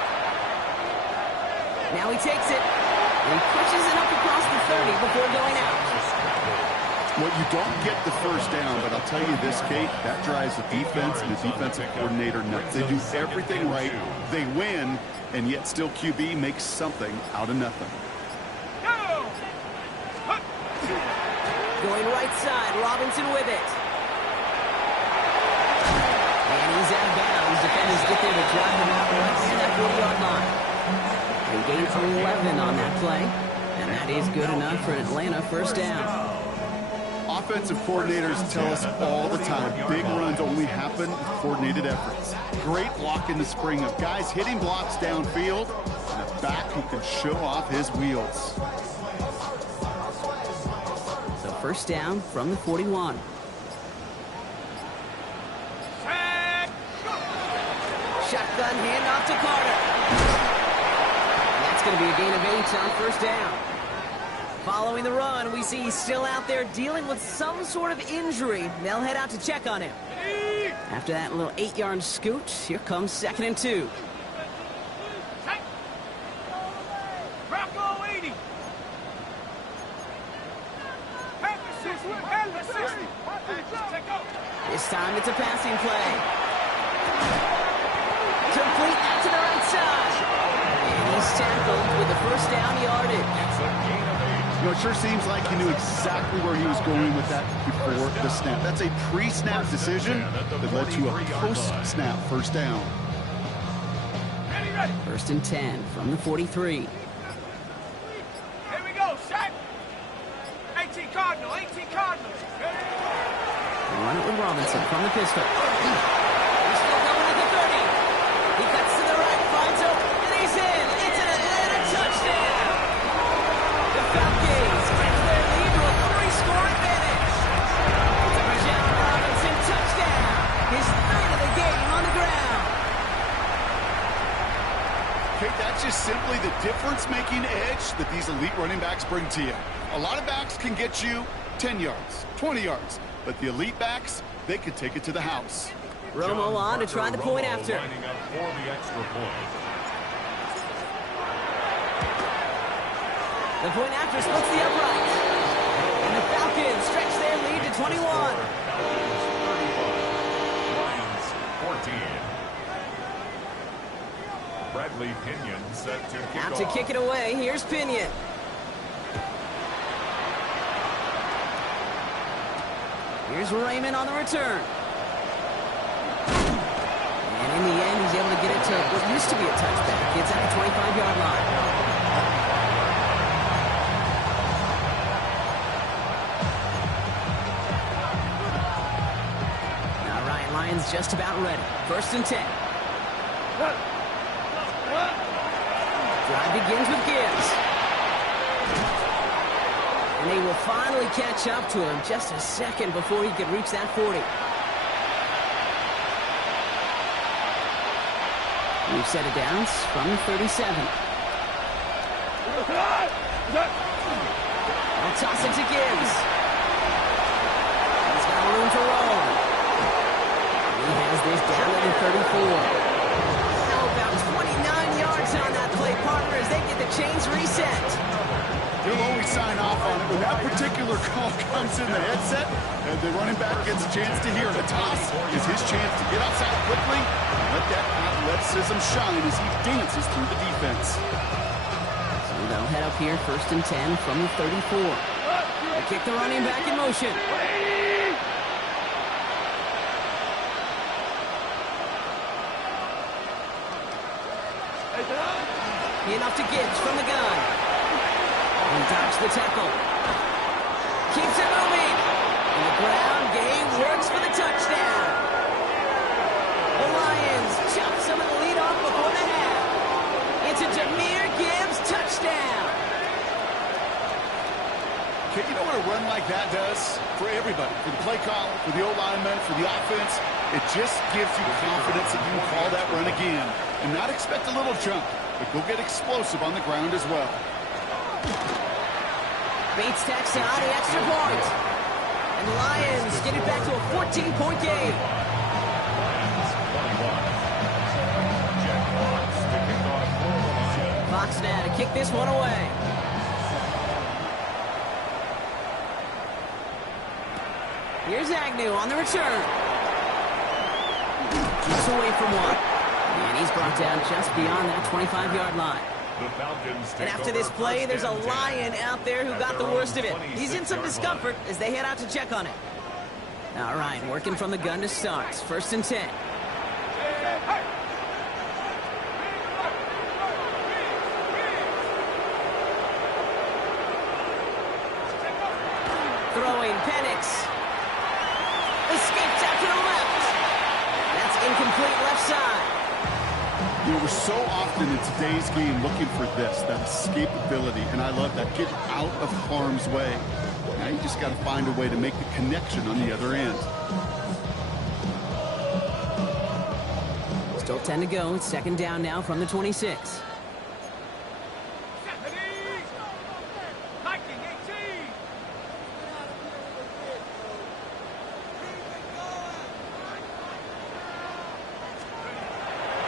Now he takes it. And he pushes it up across the 30 before going out. Well, you don't get the 1st down, but I'll tell you this, Kate, that drives the defense and the defensive coordinator nuts. They do everything right. They win, and yet still QB makes something out of nothing. Going right side. Robinson with it. And he's out of bounds. Defenders get there to drive him out right near that 40-yard line. They gained 11 on that play, and that is good enough for an Atlanta 1st down. Offensive coordinators tell us all the time, big runs only happen with coordinated efforts. Great block in the spring of guys hitting blocks downfield, and a back who can show off his wheels. So 1st down from the 41. Shotgun handoff to Carter. That's going to be a gain of 8 on 1st down. Following the run, we see he's still out there dealing with some sort of injury. They'll head out to check on him. After that little 8-yard scoot, here comes 2nd and 2. This time it's a passing play. Complete out to the right side. And he's tackled with the 1st down yardage. You know, it sure seems like he knew exactly where he was going with that before the snap. That's a pre-snap decision that led to a post-snap 1st down. 1st and 10 from the 43. Here we go, set. 18 Cardinal, 18 Cardinals. Run it with Robinson from the pistol. He's still going at the 30. He cuts to the right, finds open, and he's in. It's an Atlanta touchdown. The Falcons get their lead to a 3-score advantage. It's a Bijan Robinson touchdown. His 3rd of the game on the ground. Kate, that's just simply the difference-making edge that these elite running backs bring to you. A lot of backs can get you 10 yards, 20 yards, but the elite backs, they can take it to the house. Romo on to try the point after. Lining up for the extra point. The point after splits the upright. And the Falcons stretch their lead to 21. Lions 14. Bradley Pinion set to kick Out to off. kick it away. Here's Pinion. Here's Raymond on the return. And in the end, he's able to get it to what used to be a touchback. It's at the 25-yard line. All right, Lions just about ready. 1st and 10. Drive begins with Gibbs. And they will finally catch up to him just a second before he could reach that 40. We've set it down from 37. They'll toss it to Gibbs. He's got room to roll. He has this down to the 34. Oh, about 29 yards on that play, partner, as they get the chains reset. He'll always sign off on it when that particular call comes in the headset and the running back gets a chance to hear the toss is his chance to get outside quickly and let that athleticism shine as he dances through the defense. So they'll head up here, 1st and 10 from the 34. They kick the running back in motion. Enough to Gibbs from the gun. And dodge the tackle. Keeps it moving. And the ground game works for the touchdown. The Lions chop some of the lead off before the half. It's a Jahmyr Gibbs touchdown. Okay, you know what a run like that does for everybody? For the play caller, for the O-lineman, for the offense. It just gives you confidence that you can call that run again and not expect a little jump, but go get explosive on the ground as well. Bates tacks out the extra point. And the Lions get it back to a 14-point game. Fox now to kick this one away. Here's Agnew on the return. Keeps away from one. And he's brought down just beyond that 25-yard line. And after this play, there's a Lion out there who got the worst of it. He's in some discomfort as they head out to check on it. All right, working from the gun to start. 1st and 10. Throwing Penix. Escapes out to the left. That's incomplete left side. You know, we're so often in today's game looking for this, that escapability, and I love that. Get out of harm's way. Now you just got to find a way to make the connection on the other end. Still 10 to go. It's 2nd down now from the 26.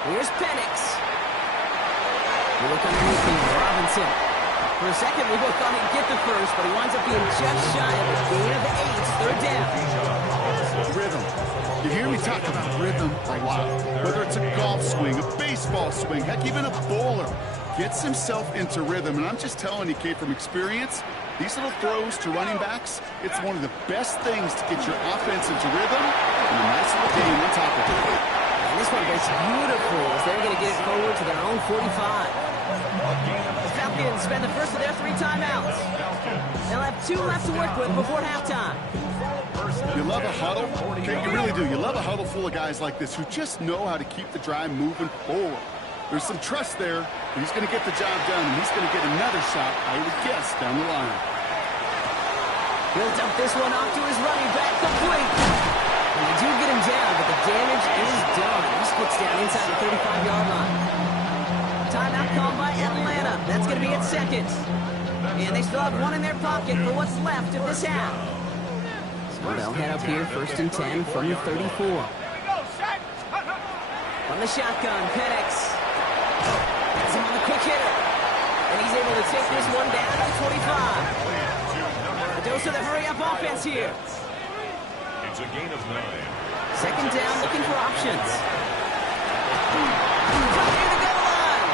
Here's Penix. We look underneath him, Robinson. For a second, we both thought he'd get the first, but he winds up being just shy of the gain of the 8. 3rd down. Rhythm. You hear me talk about rhythm a lot. Whether it's a golf swing, a baseball swing, heck, even a bowler gets himself into rhythm. And I'm just telling you, Kate, from experience, these little throws to running backs, it's one of the best things to get your offense into rhythm and a nice little game on top of it. And this one breaks beautiful as they're going to get it forward to their own 45. The Falcons spend the first of their 3 timeouts. They'll have 2 left to work with before halftime. You love a huddle? Okay, you really do. You love a huddle full of guys like this who just know how to keep the drive moving forward. There's some trust there. He's going to get the job done, and he's going to get another shot, I would guess, down the line. He'll dump this one off to his running back, complete. And they do get him down, but the damage is done. He gets down inside the 35-yard line. Timeout called by Atlanta. That's going to be its 2nd. And they still have 1 in their pocket for what's left of this half. So they'll head up here, 1st and 10 from the 34. From the shotgun, Penix. Has him on the quick hitter. And he's able to take this one down to 25. A dose of the hurry-up offense here. It's a gain of 9. 2nd down, looking for options. Come near the goal line.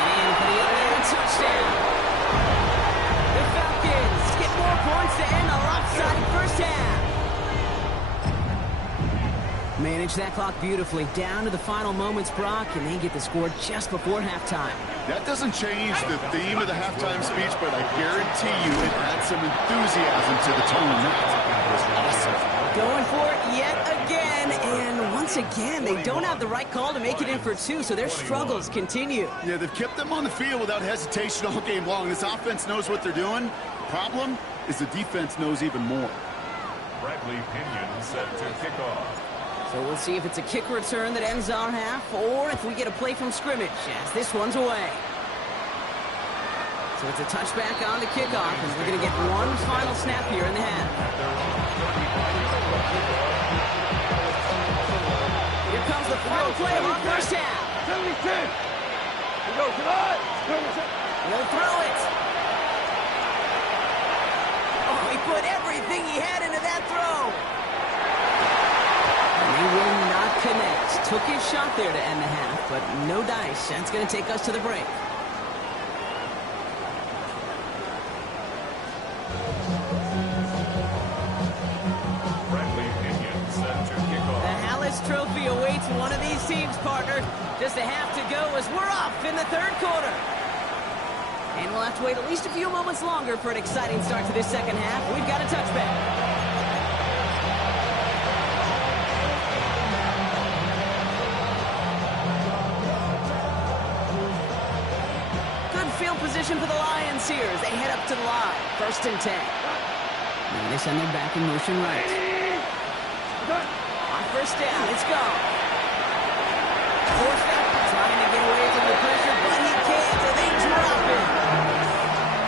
And in for the Atlanta touchdown. The Falcons get more points to end a lopsided first half. Manage that clock beautifully. Down to the final moments, Brock, and they get the score just before halftime. That doesn't change the theme of the halftime speech, but I guarantee you it adds some enthusiasm to the tone. That was awesome. Going for it yet again, and once again, they don't have the right call to make it in for 2, so their struggles continue. Yeah, they've kept them on the field without hesitation all game long. This offense knows what they're doing. Problem is the defense knows even more. Bradley Pinion set to kick off. So we'll see if it's a kick return that ends our half, or if we get a play from scrimmage, as this one's away. So So it's a touchback on the kickoff, and we're going to get one final snap here in the half. Here comes the final play of our first half. 70-10. We go, July. He'll throw it. Oh, he put everything he had into that throw. And he will not connect. Took his shot there to end the half, but no dice. That's going to take us to the break. The Hallis Trophy awaits one of these teams, partner. Just a half to go as we're off in the third quarter. And we'll have to wait at least a few moments longer for an exciting start to this second half. We've got a touchback. Good field position for the Lions here as they head up to the line. 1st and 10. Now they send them back in motion right. On 1st down, it's gone. 4th down, trying to get away from the pressure, but he can't, and they drop it.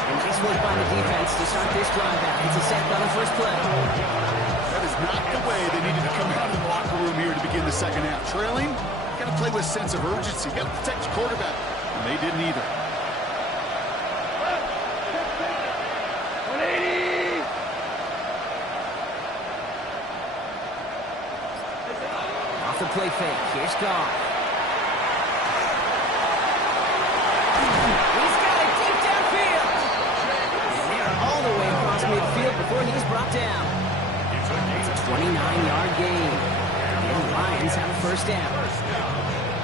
And nice work by the defense to start this drive out. It's a sack on the first play. That is not the way they needed to come out of the locker room here to begin the second half. Trailing, you got to play with a sense of urgency. You got to protect your quarterback, and they didn't either. 180. Off the play fake, here's Goff. He's got it deep downfield. And they're all the way across midfield before he's brought down. It's a 29-yard gain. And the Lions have a 1st down.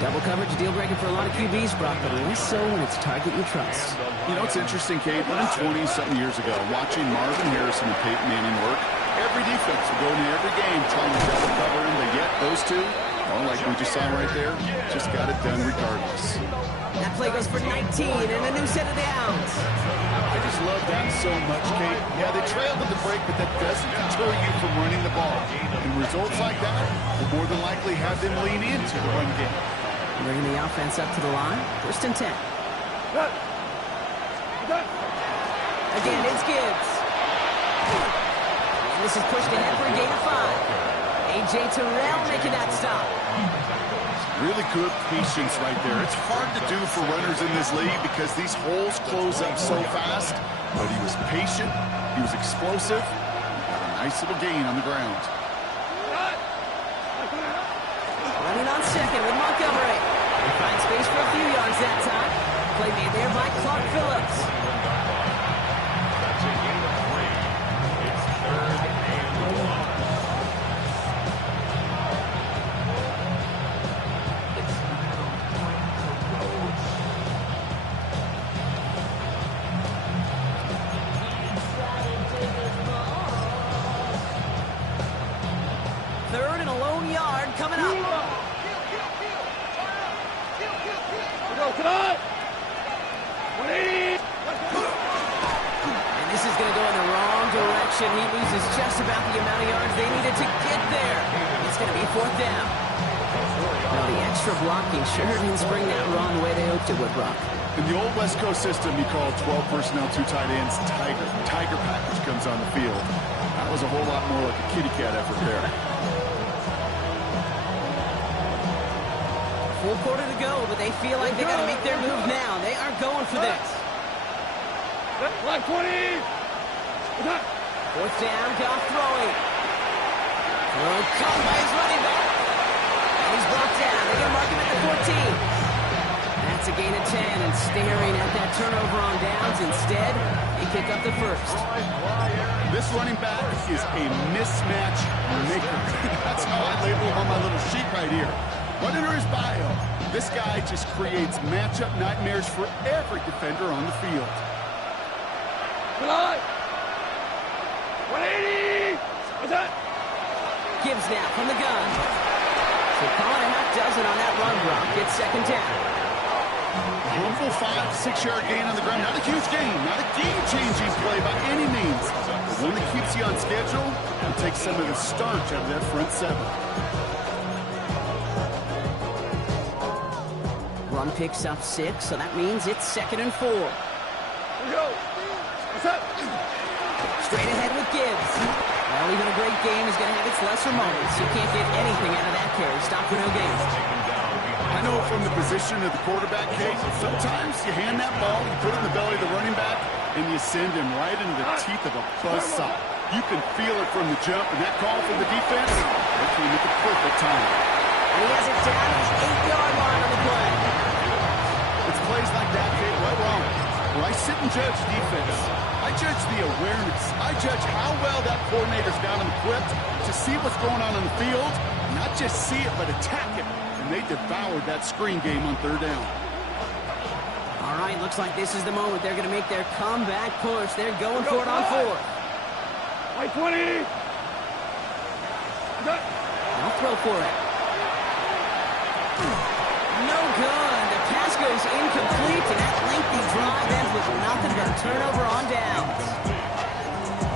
Double coverage, deal breaker for a lot of QBs, Brock, but less so when it's target you trust. You know, it's interesting, Kate. 20-something years ago, watching Marvin Harrison and Peyton Manning work, every defense would go into every game trying to double cover him, but yet those two, well, like we just saw right there, just got it done regardless. That play goes for 19 and a new set of downs. I just love that so much, Kate. Yeah, they trailed at the break, but that doesn't deter you from running the ball. And results like that will more than likely have them lean into the run game. Bringing the offense up to the line. 1st and 10. Again, it's Gibbs. And this is pushed ahead for a gain of 5. A.J. Terrell making that stop. Really good patience right there. It's hard to do for runners in this league because these holes close up so fast. But he was patient. He was explosive. Got a nice little gain on the ground. Running on 2nd with Montgomery. He finds space for a few yards that time. Play made there by Clark Phillips. That's a gain of 3. It's 3rd and 1. Third and a lone yard coming up. We go, tonight. 180. And this is going to go in the wrong direction. He loses just about the amount of yards they needed to get there. It's going to be 4th down. Now the extra blocking sure didn't spring that wrong the way they hoped it would, Brock. In the old West Coast system, you call 12 personnel, 2 tight ends, Tiger. Tiger package comes on the field. That was a whole lot more like a kitty cat effort there. Full quarter to go, but they feel like they got to make their move now. They are going for this. 120. 4th down, Goff throwing. Throw caught by his running back. And he's brought down. They're going to mark him at the 14. That's a gain of 10, and staring at that turnover on downs. Instead, they pick up the 1st. This running back is a mismatch maker. That's how I label him on my little sheet right here. Right under his bio, this guy just creates matchup nightmares for every defender on the field. 180. What's that? Gibbs now from the gun. So calling a half dozen on that run block. It's 2nd down. Humble 5-6 yard gain on the ground. Not a huge gain, not a game-changing play by any means. But one that keeps you on schedule and takes some of the starch out of that front 7. Run picks up 6, so that means it's 2nd and 4. go. What's up? Straight ahead with Gibbs. Well, even a great game is going to have its lesser moments. You can't get anything out of that carry. Stop for no gain. I know from the position of the quarterback, Kate, sometimes you hand that ball, you put it in the belly of the running back, and you send him right into the teeth of a buzzsaw. You can feel it from the jump, and that call from the defense, that came at the perfect time. And he has it down at the 8-yard line on the play. It's plays like that, Kate, right wrong. Where I sit and judge defense, I judge the awareness. I judge how well that coordinator's got him equipped to see what's going on the field, not just see it, but attack it. And they devoured that screen game on third down. All right, looks like this is the moment. They're going to make their comeback push. They're going for it on fourth. High 20. I'll throw for it. No good. The pass goes incomplete, and that lengthy drive ends with nothing but a turnover on downs.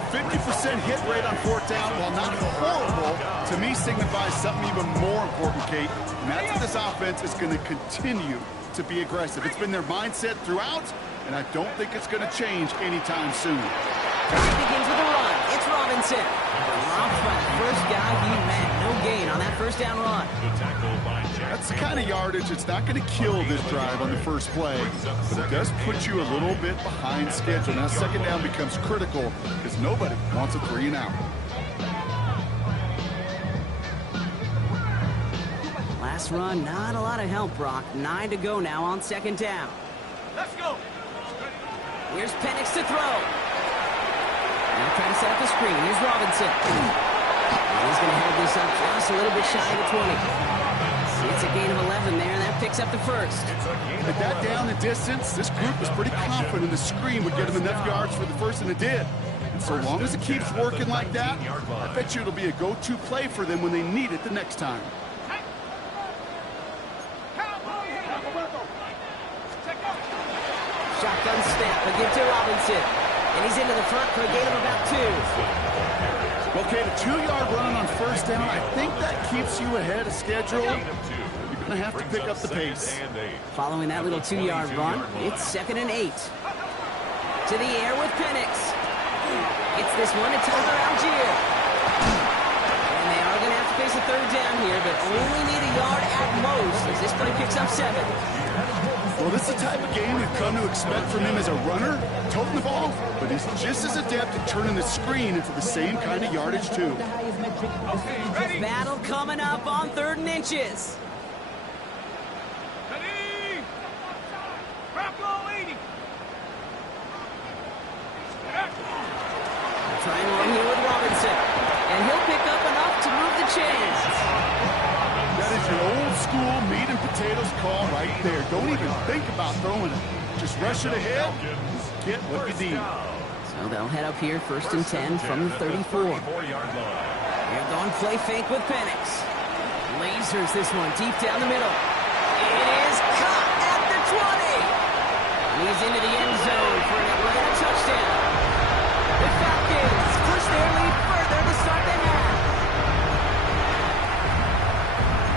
50% hit rate on fourth down, while not horrible, to me signifies something even more important, Kate. And that's that this offense is going to continue to be aggressive. It's been their mindset throughout, and I don't think it's going to change anytime soon. Drive begins with a run. It's Robinson. Dropped by the first guy he met. No gain on that first down run. That's the kind of yardage that's not going to kill this drive on the first play, but it does put you a little bit behind schedule. Now second down becomes critical because nobody wants a 3 and out. Last run, not a lot of help, Brock. 9 to go now on second down. Let's go. Here's Penix to throw. Now trying to set up the screen. Here's Robinson. And he's going to head this up just a little bit shy of the 20. It's a gain of 11 there, and that picks up the first. At that down and distance, this group was pretty confident the screen would get them enough yards for the first, and it did. And so long as it keeps working like that, I bet you it'll be a go-to play for them when they need it the next time. Shotgun snap, a give to Robinson. And he's into the front for a gain of about 2. Okay, the 2-yard run on first down, I think that keeps you ahead of schedule. You're going to have to pick up the pace. Following that little 2-yard run, it's 2nd and 8. To the air with Penix. It's this one to Tyler Algier. And they are going to have to face a third down here, but only need a yard at most as this play picks up 7. Well, this is the type of game we've come to expect from him as a runner, toting the ball, but he's just as adept at turning the screen into the same kind of yardage, too. Battle coming up on 3rd and inches. Ready? Bravo 80. Trying one here with Robinson. And he'll pick up enough to move the chains. That is your old school meat and potatoes call right there. Don't even think about throwing it. Just rush it ahead and get what you need. So they'll head up here 1st and 10 from the 34. They're going play fake with Penix. Lasers this one deep down the middle. It is caught at the 20. He's into the end zone for an Atlanta touchdown. The Falcons push their lead further to start the half.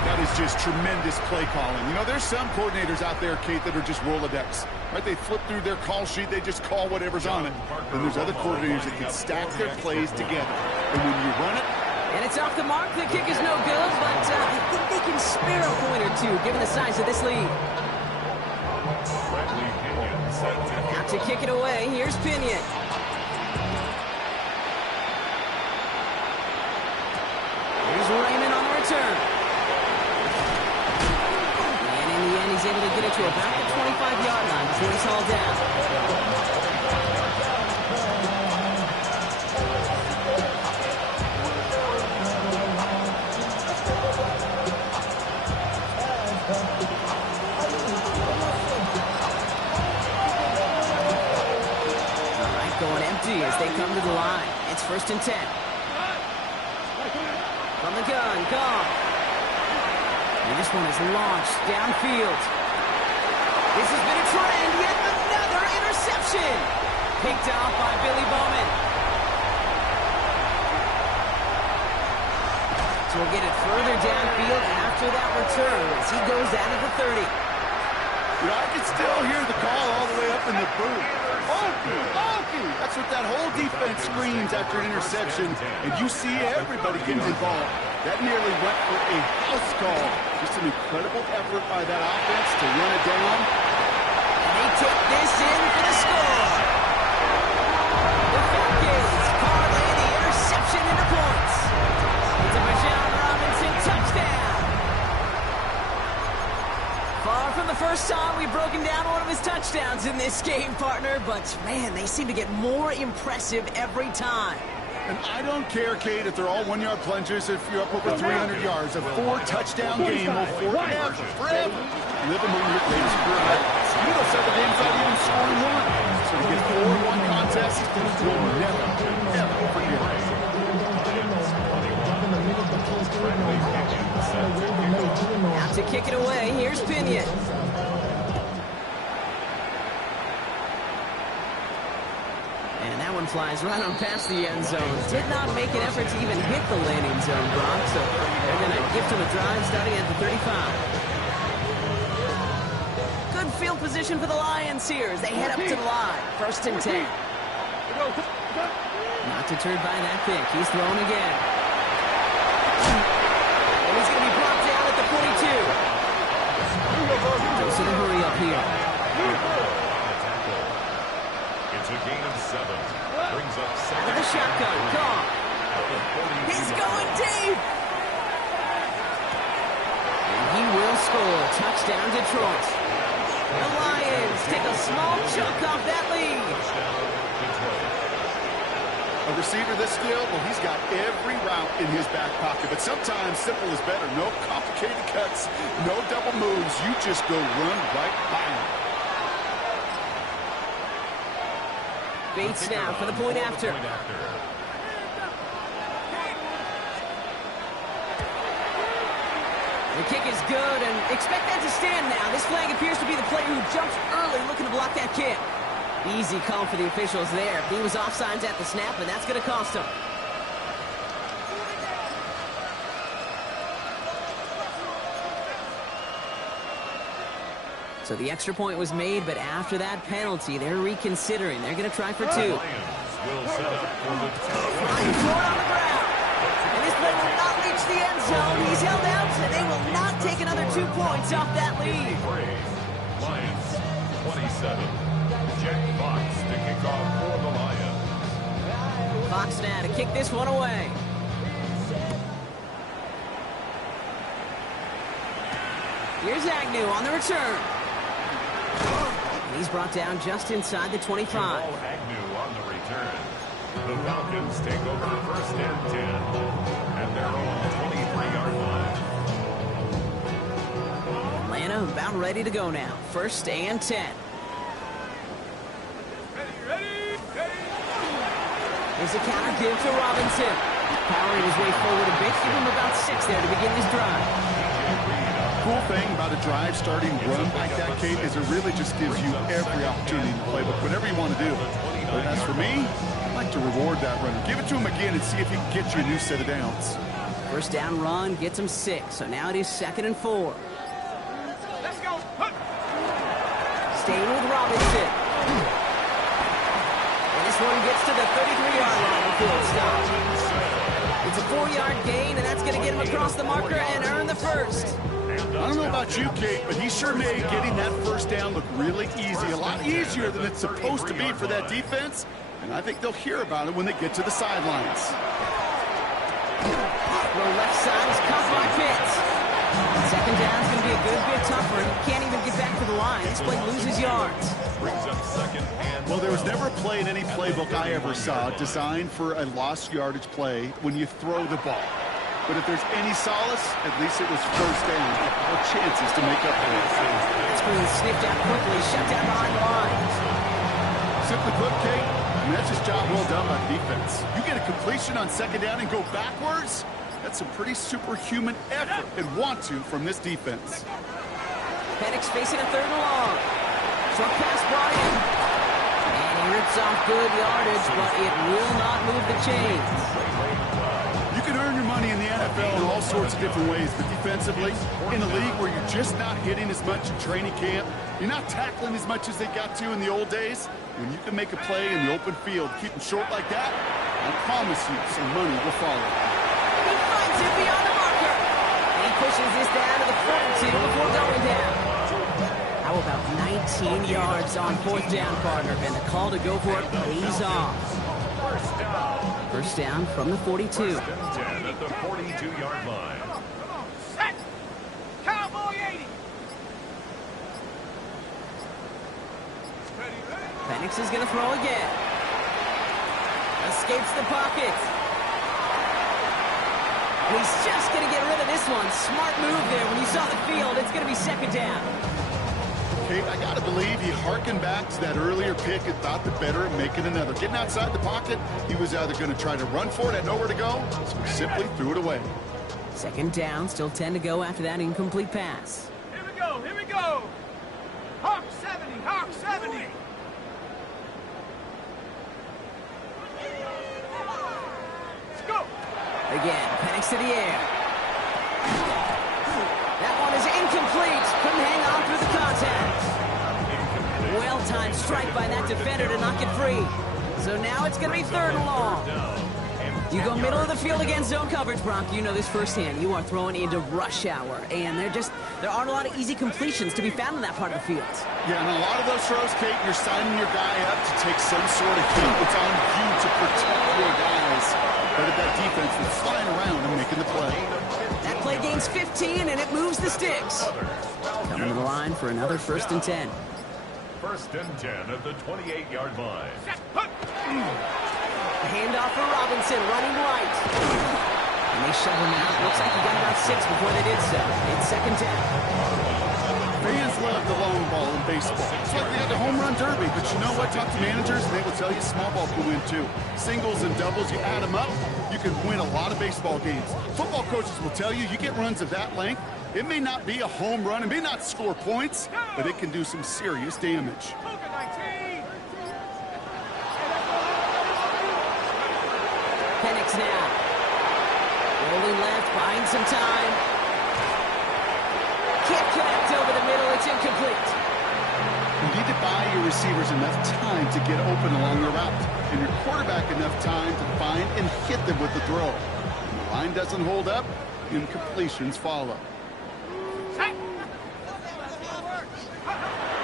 That is just tremendous play calling. You know, there's some coordinators out there, Kate, that are just Rolodex. Right? They flip through their call sheet, they just call whatever's on it. And there's other coordinators that can stack their plays together. And when you run it, And it's off the mark. The kick is no good, but I think they can spare a point or two given the size of this lead. Out to kick it away. Here's Pinion. Here's Raymond on the return. And in the end, he's able to get it to about the 25-yard line before he's hauled down. Going empty as they come to the line. It's 1st and 10. From the gun, gone. And this one is launched downfield. This has been a trend, yet another interception. Picked off by Billy Bowman. So we'll get it further downfield after that return as he goes out of the 30. you know, I can still hear the call all the way up in the booth. That's what that whole defense screams after an interception, and you see everybody getting involved. That nearly went for a house call. Just an incredible effort by that offense to run it down. And they take this in for the score. The Falcons parlay the interception into points. It's a Bijan Robinson touchdown. Far from the first time we've broken down one of his touchdowns in this game, partner, but man, they seem to get more impressive every time. And I don't care, Kate, if they're all one-yard plungers, if you're up over 300 yards. A 4-touchdown game will forever live among your greatest career highlights. You know, several games not even scoring one. So to get 4-1 contest, you'll never forget it. Out to kick it away, here's Pinion. And that one flies right on past the end zone. Did not make an effort to even hit the landing zone, Brock. So they're going to gift him a drive starting at the 35. Good field position for the Lions here as they head up to the line. 1st and 10. Not deterred by that pick. He's thrown again. And he's going to be brought down at the 42. Dose in a hurry up here. It's a gain of 7. Brings up 7. Out of the shotgun. Gone. He's going deep. And he will score. Touchdown, Detroit. The Lions take a small chunk off that lead. A receiver this skilled, well, he's got every route in his back pocket. But sometimes simple is better. No complicated cuts, no double moves. You just go run right by him. Bates now for the point after. The kick is good, and expect that to stand now. This flag appears to be the player who jumps early looking to block that kick. Easy call for the officials there. He was offsides at the snap, and that's going to cost him. So the extra point was made, but after that penalty, they're reconsidering. They're going to try for 2. Lions will set up for the Flying forward on the ground. And this play will not reach the end zone. He's held out, and they will not take another 2 points off that lead. Lions 27. Jack Fox to kick off for the Lions. Fox now to kick this one away. Here's Agnew on the return. And he's brought down just inside the 25. Agnew on the return. The Falcons take over 1st and 10 at their own 23-yard line. Atlanta about ready to go now. 1st and 10. Here's a counter give to Robinson. Powering his way forward a bit. Give him about 6 there to begin this drive. Cool thing about a drive starting run like that, Kate, is it really just gives you every opportunity in the playbook, whatever you want to do. But as for me, I'd like to reward that runner. Give it to him again and see if he can get you a new set of downs. 1st down run gets him 6. So now it is 2nd and 4. Let's go. Staying with Robinson. And this one gets to the 33-yard line before it stops. It's a 4-yard gain, and that's going to get him across the marker and earn the 1st. I don't know about you, Kate, but he sure made getting that 1st down look really easy. A lot easier than it's supposed to be for that defense. And I think they'll hear about it when they get to the sidelines. The left side is cut by Pitts. 2nd down is going to be a good bit tougher. He can't even get back to the line. This play loses yards. Brings up 2nd and... Well, there was never a play in any playbook I ever saw designed for a lost yardage play when you throw the ball. But if there's any solace, at least it was 1st down. No chances to make up for it. That's being sniffed out quickly, shut down behind the line. Simply put, Kate, I mean, that's just job well done by the defense. You get a completion on 2nd down and go backwards, that's a pretty superhuman effort and want to from this defense. Penix facing a 3rd and long. Short pass brought in. And he rips off good yardage, but it will not move the chains. You can earn your money in the NFL NFL in all sorts of different ways, but defensively, in a league where you're just not hitting as much in training camp, you're not tackling as much as they got to in the old days, when you can make a play in the open field, keep them short like that, I promise you some money will follow. He finds it beyond the marker. And he pushes this down to the 42 before going down. How about 19 yards on 4th down, partner? And the call to go for it pays off. First down from the 42. 10 at the 42-yard line. Set. Cowboy 80. Penix is going to throw again. Escapes the pocket. And he's just going to get rid of this one. Smart move there. When you saw the field, it's going to be 2nd down. I got to believe he harkened back to that earlier pick and thought the better of making another. Getting outside the pocket, he was either going to try to run for it, had nowhere to go, so he simply threw it away. 2nd down, still 10 to go after that incomplete pass. Here we go, here we go. Hawk 70, Hawk 70. Let's go. Again, Penix to the air. That one is incomplete. Couldn't hang on through the contact. Well-timed strike by that defender to knock it free. So now it's going to be 3rd and long. You go middle of the field against zone coverage, Brock. You know this firsthand. You are throwing into rush hour, and there aren't a lot of easy completions to be found in that part of the field. Yeah, and a lot of those throws, Kate, you're signing your guy up to take some sort of heat. It's on you to protect your guys. But if that defense was flying around and making the play. That play gains 15, and it moves the sticks. Coming to the line for another 1st and 10. 1st and 10 at the 28-yard line. Handoff for Robinson, running right. And they shove him out. Looks like he got about 6 before they did so. It's 2nd down. Fans love the long ball in baseball. It's like they got the home run derby, but you know what? Talk to managers, and they will tell you small ball can win too. Singles and doubles, you add them up, you can win a lot of baseball games. Football coaches will tell you, you get runs of that length, it may not be a home run, it may not score points, but it can do some serious damage. Penix now. Rolling left, buying some time. Can't connect over the middle, it's incomplete. You need to buy your receivers enough time to get open along the route, and your quarterback enough time to find and hit them with the throw. When the line doesn't hold up, incompletions follow.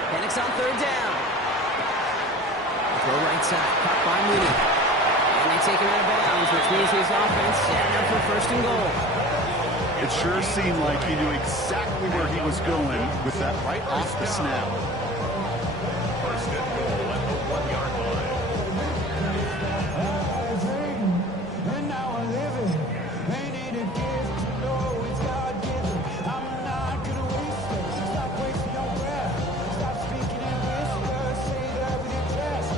Penix on 3rd down. Throw right side, caught by Mooney. And they take him out of bounds, which means his offense set up for 1st and goal. It sure seemed like he knew exactly where he was going with that right off the snap. 1st and goal at the 1-yard line. And now I live it. Ain't it a gift to know it's God-given? I'm not gonna waste it. Stop wasting your breath. Stop speaking in whispers. Say that with your chest.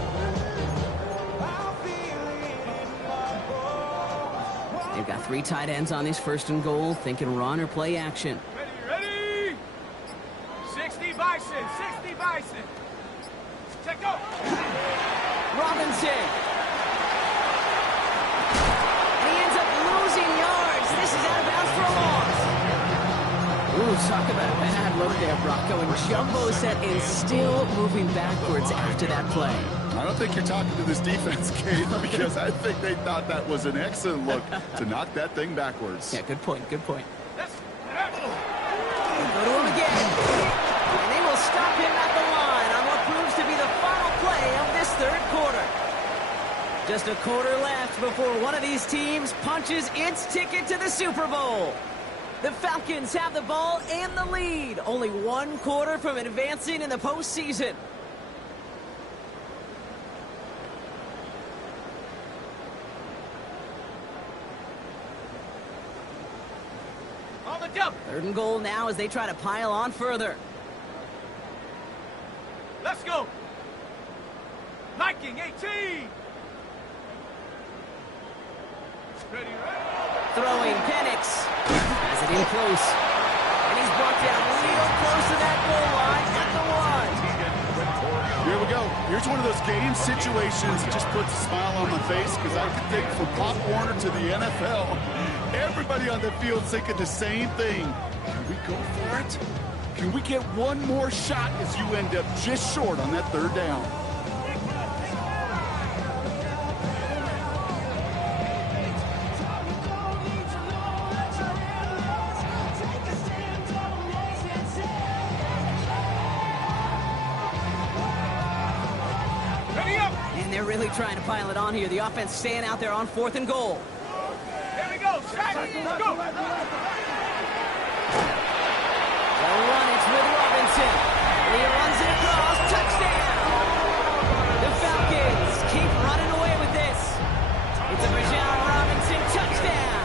I feel it in my bones. They've got 3 tight ends on this 1st and goal, thinking run or play action. Ready? 60 Bison, 60 Bison. Check go. Robinson. And he ends up losing yards. This is out of bounds for a loss. Ooh, talk about a bad look there, Brock. Going jumbo set and still moving backwards after that play. I don't think you're talking to this defense, Kate, because I think they thought that was an excellent look to knock that thing backwards. Yeah, good point, good point. Let's Go to him again. And they will stop him at the line on what proves to be the final play of this 3rd quarter. Just a quarter left before one of these teams punches its ticket to the Super Bowl. The Falcons have the ball and the lead. Only 1 quarter from advancing in the postseason. on the jump. 3rd and goal now as they try to pile on further. Let's go. Liking 18. Ready. Throwing Penix. Has it in close. And he's brought down real close to that goal line at the 1. Here we go. Here's one of those game situations that just puts a smile on my face because I can think from Pop Warner to the NFL, everybody on the field thinking the same thing. Can we go for it? Can we get one more shot as you end up just short on that third down? And they're really trying to pile it on here. The offense staying out there on 4th and goal. Here we go. Strike. Let's go. They'll run. It's with Robinson. And he runs it across. Touchdown. The Falcons keep running away with this. It's a Bijan Robinson touchdown.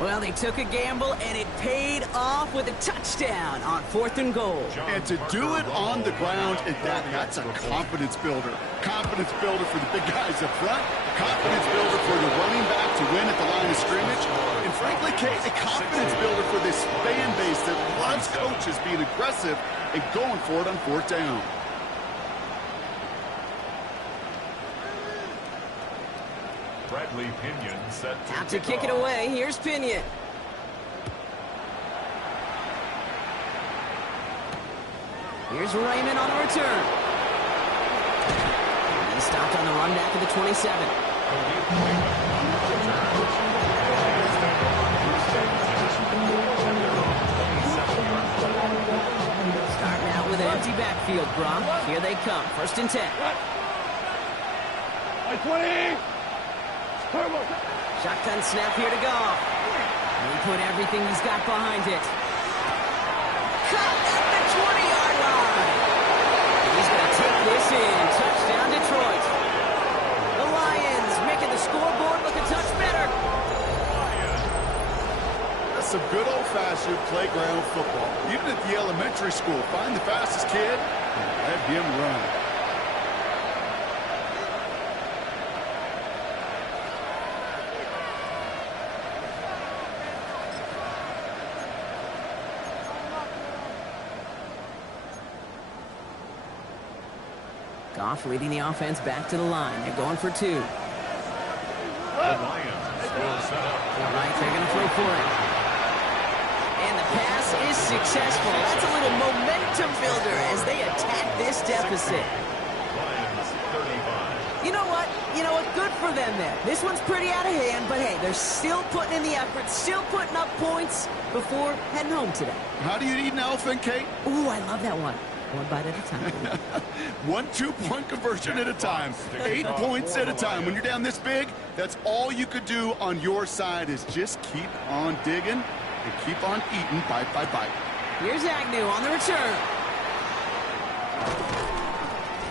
Well, they took a gamble, and it paid off with a touchdown on 4th and goal. And to do it on the ground, that's a confidence builder. Confidence builder for the big guys up front. Confidence builder for the running back to win at the line of scrimmage. And frankly, Kate, a confidence builder for this fan base that loves coaches being aggressive and going for it on 4th down. Bradley Pinion set Out to kick it away. Here's Pinion. Here's Raymond on the return. He stopped on the run back to the 27. Starting out with an empty backfield, Gronk. Here they come. 1st and 10. 20. Shotgun snap here to go. And he put everything he's got behind it. Cut at the 20-yard line. He's going to take this in. Touchdown, Detroit. The Lions making the scoreboard look a touch better. That's some good old-fashioned playground football. Even at the elementary school, find the fastest kid and let him run. Goff leading the offense back to the line. They're going for 2. The Lions will set up. All right, they're going to throw for it. And the pass is successful. That's a little momentum builder as they attack this deficit. Lions 35. You know what? Good for them there. This one's pretty out of hand, but hey, they're still putting in the effort, still putting up points before heading home today. How do you eat an elephant, Kate? Ooh, I love that one. One bite at a time. 1 2-point conversion at a time. 8 points at a time. When you're down this big, that's all you could do on your side is just keep on digging and keep on eating bite by bite. Here's Agnew on the return.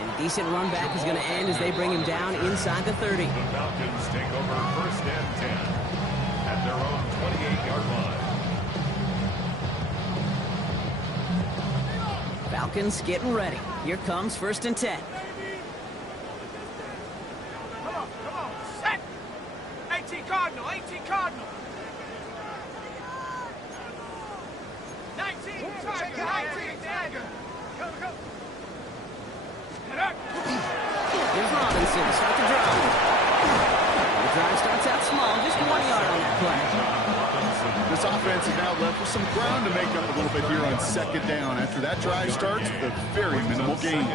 And a decent run back is going to end as they bring him down inside the 30. The Falcons take over 1st and 10 at their own 28-yard line. Falcons getting ready. Here comes 1st and 10. Come on. Set. 18 Cardinal. 19 Tiger. 19 Tiger. Go. Here's Robinson to start the drive. The drive starts out small, just 1 yard on that play. This offense is now left with some ground to make up a little bit here on 2nd down. After that drive starts with a very minimal gain.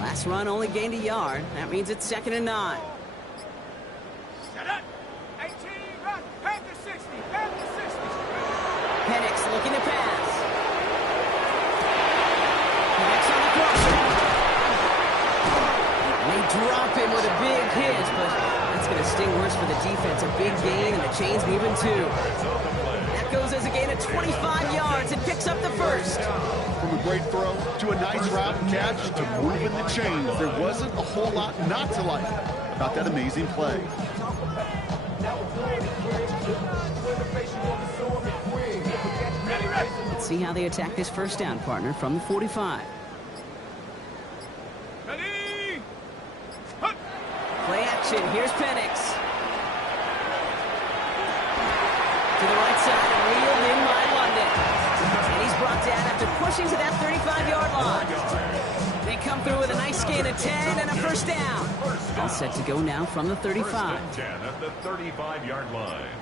Last run only gained a yard. That means it's 2nd and 9. Set up. 18 run. Panther 60. Penix looking to pass. Penix on the crosser. And they drop him with a big hit, but that's going to sting worse for the defense. A big gain, and the chain's moving too. That goes as a gain of 25 yards and picks up the 1st. From a great throw to a nice route and catch to moving the chains, there wasn't a whole lot not to like about that amazing play. Let's see how they attack this 1st down, partner, from the 45. Ready. Play action. Here's Penix. To the right side and reeled in by London. And he's brought down after pushing pushing to that 35-yard line. They come through with a nice gain of 10 and a first down. All set to go now from the 35. First and 10 at the 35-yard line.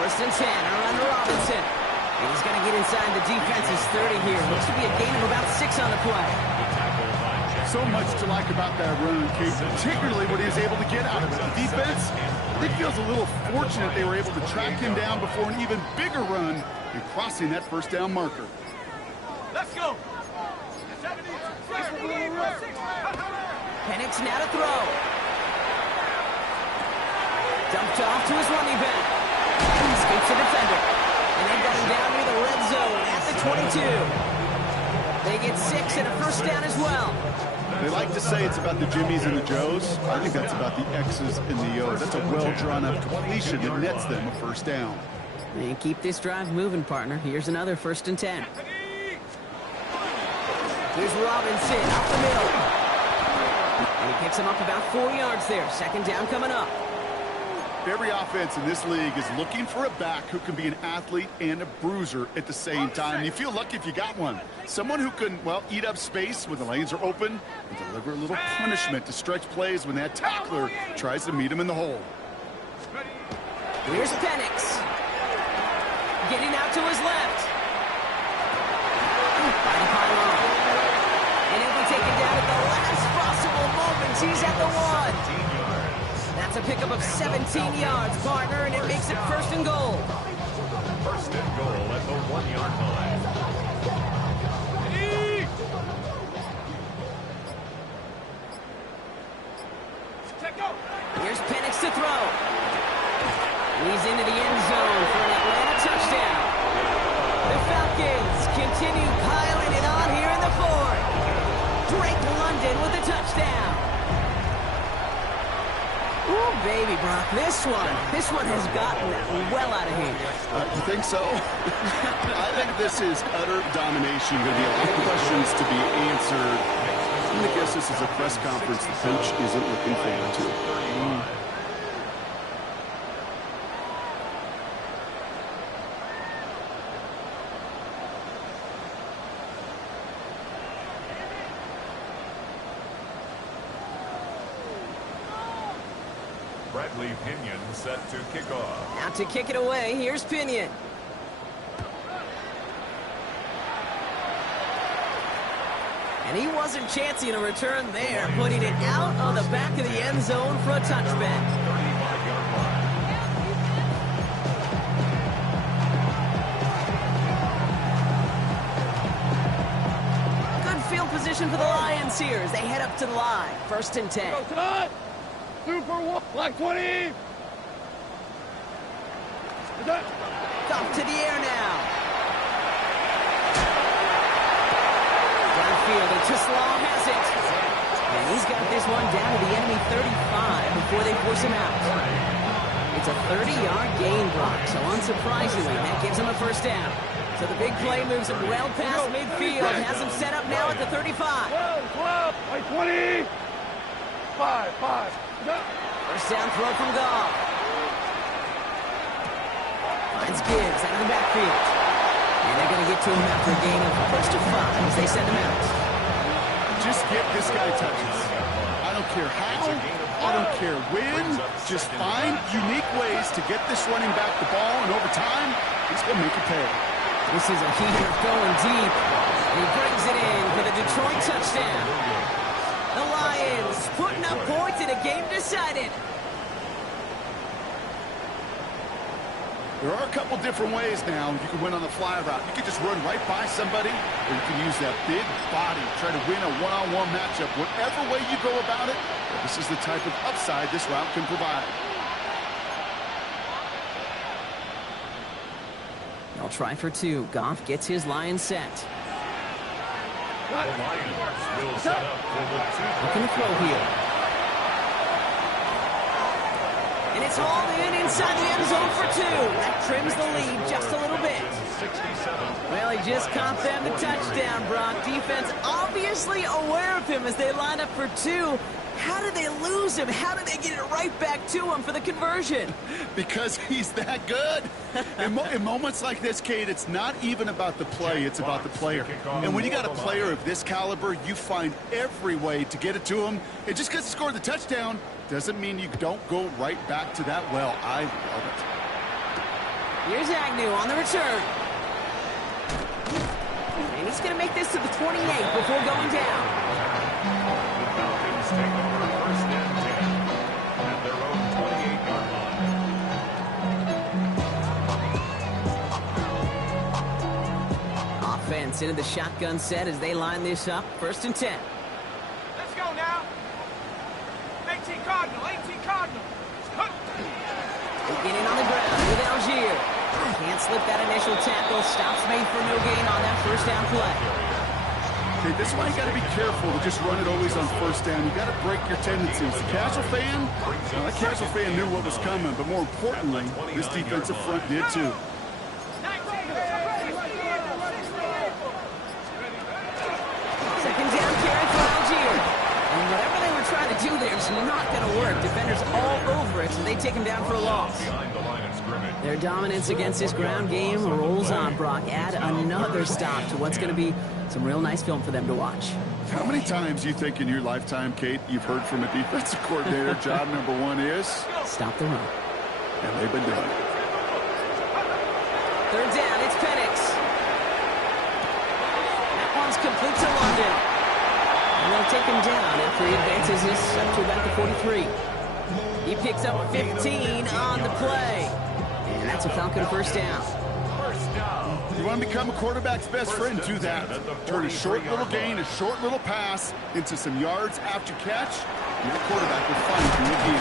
First and 10 around Robinson. And he's going to get inside the defense's 30 here. Looks to be a gain of about 6 on the play. So much to like about that run, Kate, particularly what he was able to get out of it. The defense, it feels a little fortunate they were able to track him down before an even bigger run and crossing that first down marker. Let's go. Penix now to throw. Dumped off to his running back. Escapes the defender. And they've got him down near the red zone at the 22. They get 6 and a first down as well. They like to say it's about the Jimmies and the Joes. I think that's about the X's and the O's. That's a well-drawn-up completion that nets them a first down. And keep this drive moving, partner. Here's another first and 10. Here's Robinson out the middle. And he picks him up about 4 yards there. Second down coming up. Every offense in this league is looking for a back who can be an athlete and a bruiser at the same time. You feel lucky if you got one. Someone who can, well, eat up space when the lanes are open and deliver a little punishment to stretch plays when that tackler tries to meet him in the hole. Here's Penix. Getting out to his left. By the pylon. And he'll be taken down at the last possible moment. He's at the 1. That's a pickup of 17 yards, partner, and it makes it first and goal. First and goal at the 1-yard line. Here's Penix to throw. He's into the end zone for an Atlanta touchdown. The Falcons continue piling it on here in the 4th. Drake London with the touchdown. Ooh, baby, Brock, this one has gotten well out of hand. You think so? I think this is utter domination. Going to be a lot of questions to be answered. I'm going to guess this is a press conference the coach isn't looking forward to. Bradley Pinion set to kick off. Out to kick it away, here's Pinion. And he wasn't chancing a return there, putting it out on the back of the end zone for a touchback. 35-yard line. Good field position for the Lions here as they head up to the line. First and 10. Go tonight. 2 for 1. Black 20. Off to the air now. Downfield, and Tislau has it. And he's got this one down to the enemy 35 before they force him out. It's a 30-yard gain, Brock, so unsurprisingly, that gives him a first down. So the big play moves him well past midfield, has him set up now at the 35. 12, like 20. 5. First down throw from Goff. Finds Gibbs out of the backfield. And they're going to get to him after a gain of close to 5 as they send him out. Just get this guy touches. I don't care how, I don't care when. Just find unique ways to get this running back the ball, and over time, he's going to make it pay. This is a heater going deep. And he brings it in for the Detroit touchdown. The Lions putting up points in a game decided. There are a couple different ways now you can win on the fly route. You can just run right by somebody, or you can use that big body, try to win a one-on-one matchup. Whatever way you go about it, this is the type of upside this route can provide. They'll try for 2. Goff gets his line set. The Lions will set up for the 2. Looking to throw here. And it's hauled in inside the end zone for 2. That trims the lead just a little bit. 67. Well, he just caught them the touchdown, Brock. Defense obviously aware of him as they line up for 2. How did they lose him? How did they get it right back to him for the conversion? Because he's that good. In moments like this, Kate, it's not even about the play, it's about the player. And when you got a player of this caliber, you find every way to get it to him. And just because he scored the touchdown doesn't mean you don't go right back to that well. I love it. Here's Agnew on the return. And he's going to make this to the 28 before going down. The Falcons take over first and 10 at their own 28-yard line. Offense into the shotgun set as they line this up. First and 10. Let's go now. 18 Cardinal, 18 Cardinal. Beginning on the ground with Algier. Can't slip that initial tackle. Stops made for no gain on that first down play. Okay, this is why you got to be careful to just run it always on first down. You got to break your tendencies. The casual fan, well, that casual fan knew what was coming, but more importantly, this defensive front did too. Second down carry for Algier. And whatever they were trying to do there is not going to work. Defenders all over it, so they take him down for a loss. Behind the line of scrimmage. Their dominance against this ground game rolls on, Brock. Add another stop to what's going to be some real nice film for them to watch. How many times do you think in your lifetime, Kate, you've heard from a defensive coordinator, job number one is? Stop the run. And they've been doing it. Third down, it's Penix. That one's complete to London. And they'll take him down after he advances this up to about the 43. He picks up 15 on the play. And that's a Falcon first down. You want to become a quarterback's best friend, do that. Turn a short little gain, a short little pass into some yards after catch, and your quarterback will find you again.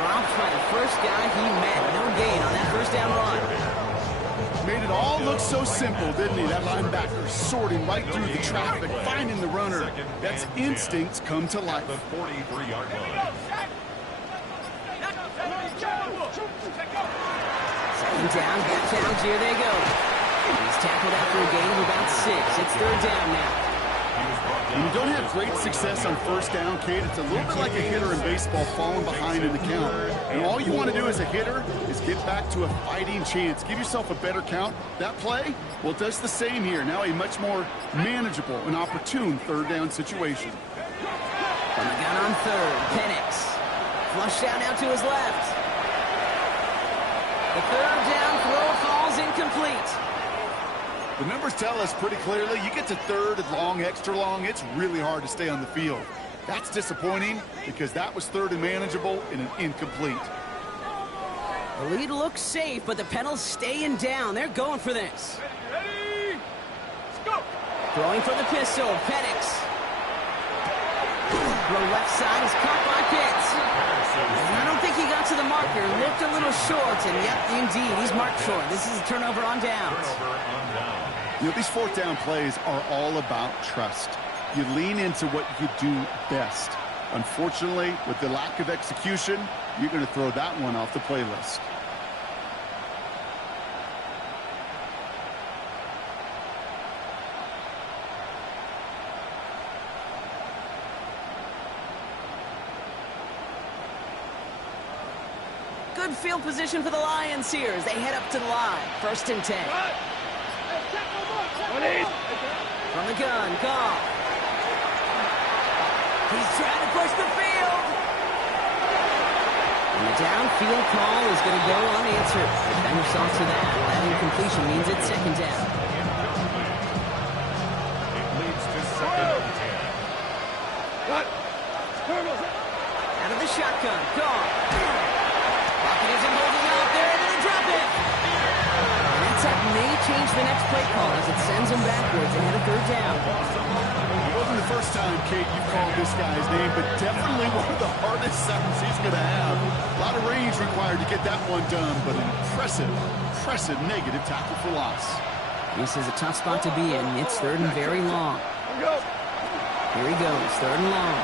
Dropped by the first guy he met. No gain on that first down run. Made it all look so simple, didn't he? That linebacker sorting right through the traffic, finding the runner. That's instincts come to life. The 43-yard line. Second down, back to Algier they go. He's tackled after a gain of about 6. It's third down now. When you don't have great success on first down, Kate, it's a little bit like a hitter in baseball falling behind in the count. And all you want to do as a hitter is get back to a fighting chance. Give yourself a better count. That play, well, it does the same here. Now a much more manageable and opportune third down situation. From the gun on third, Penix. Flush down now to his left. The third down throw falls incomplete. The numbers tell us pretty clearly, you get to third and long, extra long, it's really hard to stay on the field. That's disappointing because that was third and manageable and an incomplete. The lead looks safe, but the Penals staying down. They're going for this. Ready? Let's go. Throwing for the pistol, Penix. The left side is caught by Pitts. I don't think he got to the marker. Looked a little short, and yep, indeed, he's marked short. This is a turnover on downs. You know, these fourth down plays are all about trust. You lean into what you do best. Unfortunately, with the lack of execution, you're going to throw that one off the playlist. Good field position for the Lions here as they head up to the line. First and 10. From the gun, Goff. He's trying to push the field. And the downfield call is going to go unanswered. Defender saw to that. That incompletion means it's second down. It leads to second and 10. Out of the shotgun, Goff. Pocket isn't holding out there, and they drop it. And that's up may change the next play call as it sends him backwards and hit a third down. It wasn't the first time, Kate, you've called this guy's name, but definitely one of the hardest sounds he's going to have. A lot of range required to get that one done, but an impressive negative tackle for loss. This is a tough spot to be in. It's third and very long. Here he goes, third and long.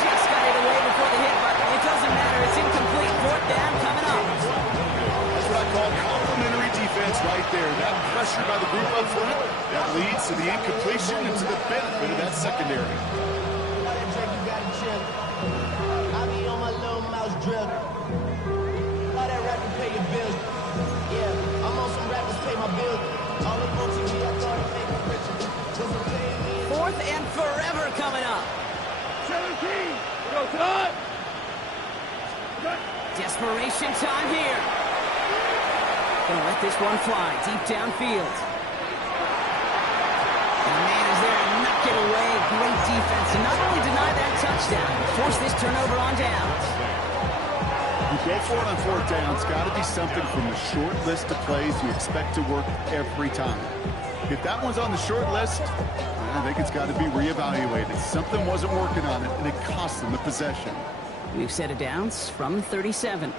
Just got it away before the hit, but it doesn't matter. It's incomplete. Fourth down coming up. That's what I call complimentary defense defense right there. That pressure by the group up front, that leads to the incompletion and to the benefit of that secondary. I be on my little mouse drill. All that rap to pay your bills. Yeah, I'm on some rappers pay my bills. All the on TV, I thought it made me richer. Fourth and forever coming up. 17. Go, time. Desperation time here. Gonna let this one fly deep downfield. And man is there to knock it away. Great defense to not only deny that touchdown, but force this turnover on downs. You go for it on fourth down. It's got to be something from the short list of plays you expect to work every time. If that one's on the short list, I think it's got to be reevaluated. Something wasn't working on it, and it cost them the possession. We've set it downs from 37.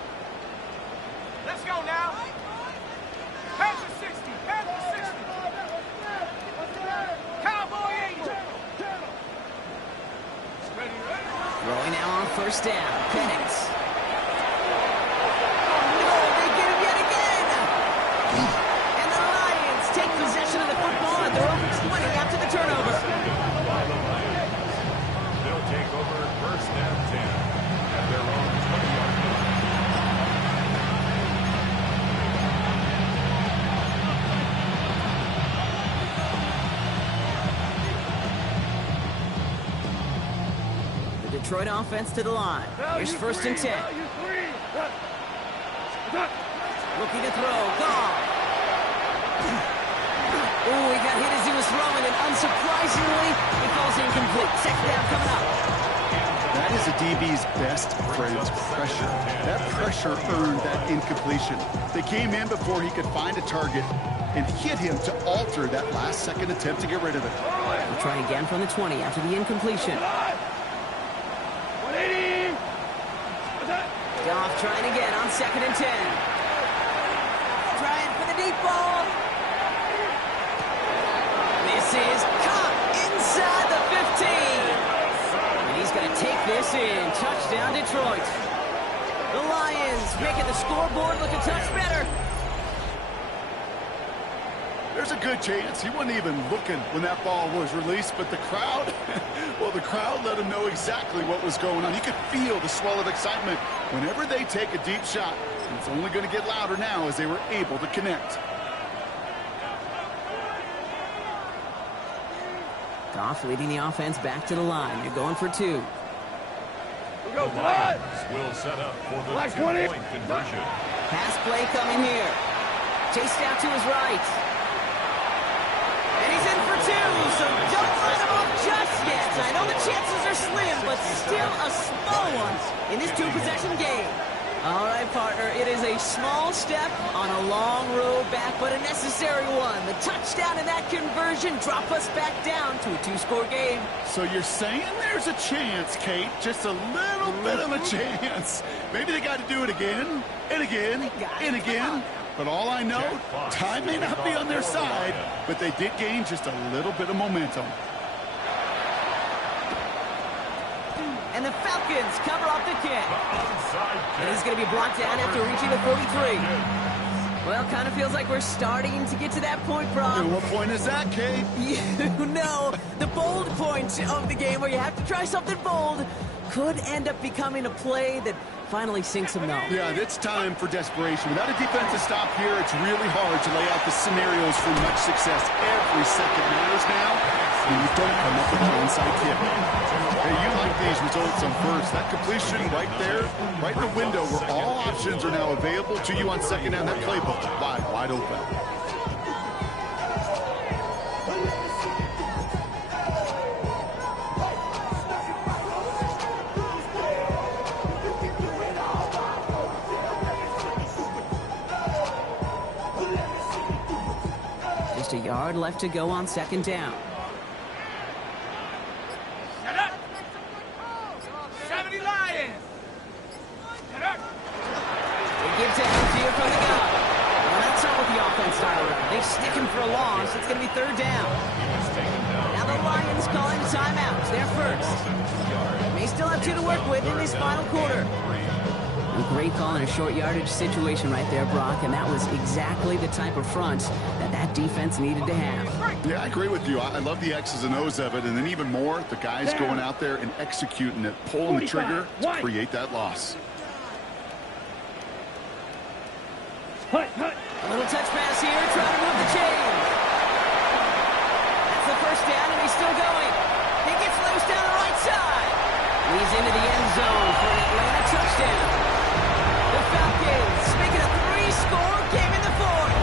Let's go now. Pass the 60. Pass the 60. Cowboy 80. Ready. Throwing now on first down. Penix. No, they get him yet again. And the Lions take possession of the football at their own 20 after the turnover. They'll take over first and 10 at their own 20-yard line. The Detroit offense to the line. Here's first and 10. Looking to throw. Gone. Oh, he got hit as he was throwing, and unsurprisingly, it falls incomplete. Second down coming up. That is a DB's best friend, pressure. That pressure earned that incompletion. They came in before he could find a target and hit him to alter that last-second attempt to get rid of it. We'll try again from the 20 after the incompletion. 180. Goff trying again on second and 10. Trying for the deep ball. This is caught inside the 15. And he's going to take this in. Touchdown, Detroit. The Lions making the scoreboard look a touch better. There's a good chance he wasn't even looking when that ball was released, but the crowd, well, the crowd let him know exactly what was going on. You could feel the swell of excitement whenever they take a deep shot. And it's only going to get louder now as they were able to connect. Goff leading the offense back to the line. They're going for two. We go, The Lions will set up for the Black 20. two-point conversion. Pass play coming here. Chased out to his right. And he's in for two, so don't let him off just yet. I know the chances are slim, but still a small one in this two-possession game. All right, partner, it is a small step on a long road back, but a necessary one. The touchdown and that conversion drop us back down to a two-score game. So you're saying there's a chance, Kate, just a little bit of a chance. Maybe they got to do it again, and again, and again. But all I know, time may not be on their side, but they did gain just a little bit of momentum. And the Falcons cover up the kick. And he's going to be blocked down after reaching the 43. Well, kind of feels like we're starting to get to that point, Brock. And what point is that, Kate? You know, the bold point of the game where you have to try something bold could end up becoming a play that finally sinks them now. Yeah, it's time for desperation. Without a defensive stop here, it's really hard to lay out the scenarios for much success. Every second matters now, and you don't come up with an onside kick. Hey, you like these results on first. That completion right there, right in the window where all options are now available to you on second down. That playbook wide open. Just a yard left to go on second down. Set up. 70 Lions. Set up. They give to Algier from the gun. Well, that's not what the offense style is. They stick him for a loss. It's going to be third down. Now the Lions calling timeouts. They're first. May still have two to work with in this final quarter. A great call in a short yardage situation right there, Brock, and that was exactly the type of front that defense needed to have. Yeah, I agree with you. I love the X's and O's of it, and then even more, the guys going out there and executing it, pulling the trigger to create that loss. A little touch pass here, trying to move the chains. That's the first down, and he's still going. He gets loose down the right side. Leads into the end zone for an Atlanta touchdown. The Falcons making a 3-score game in the fourth.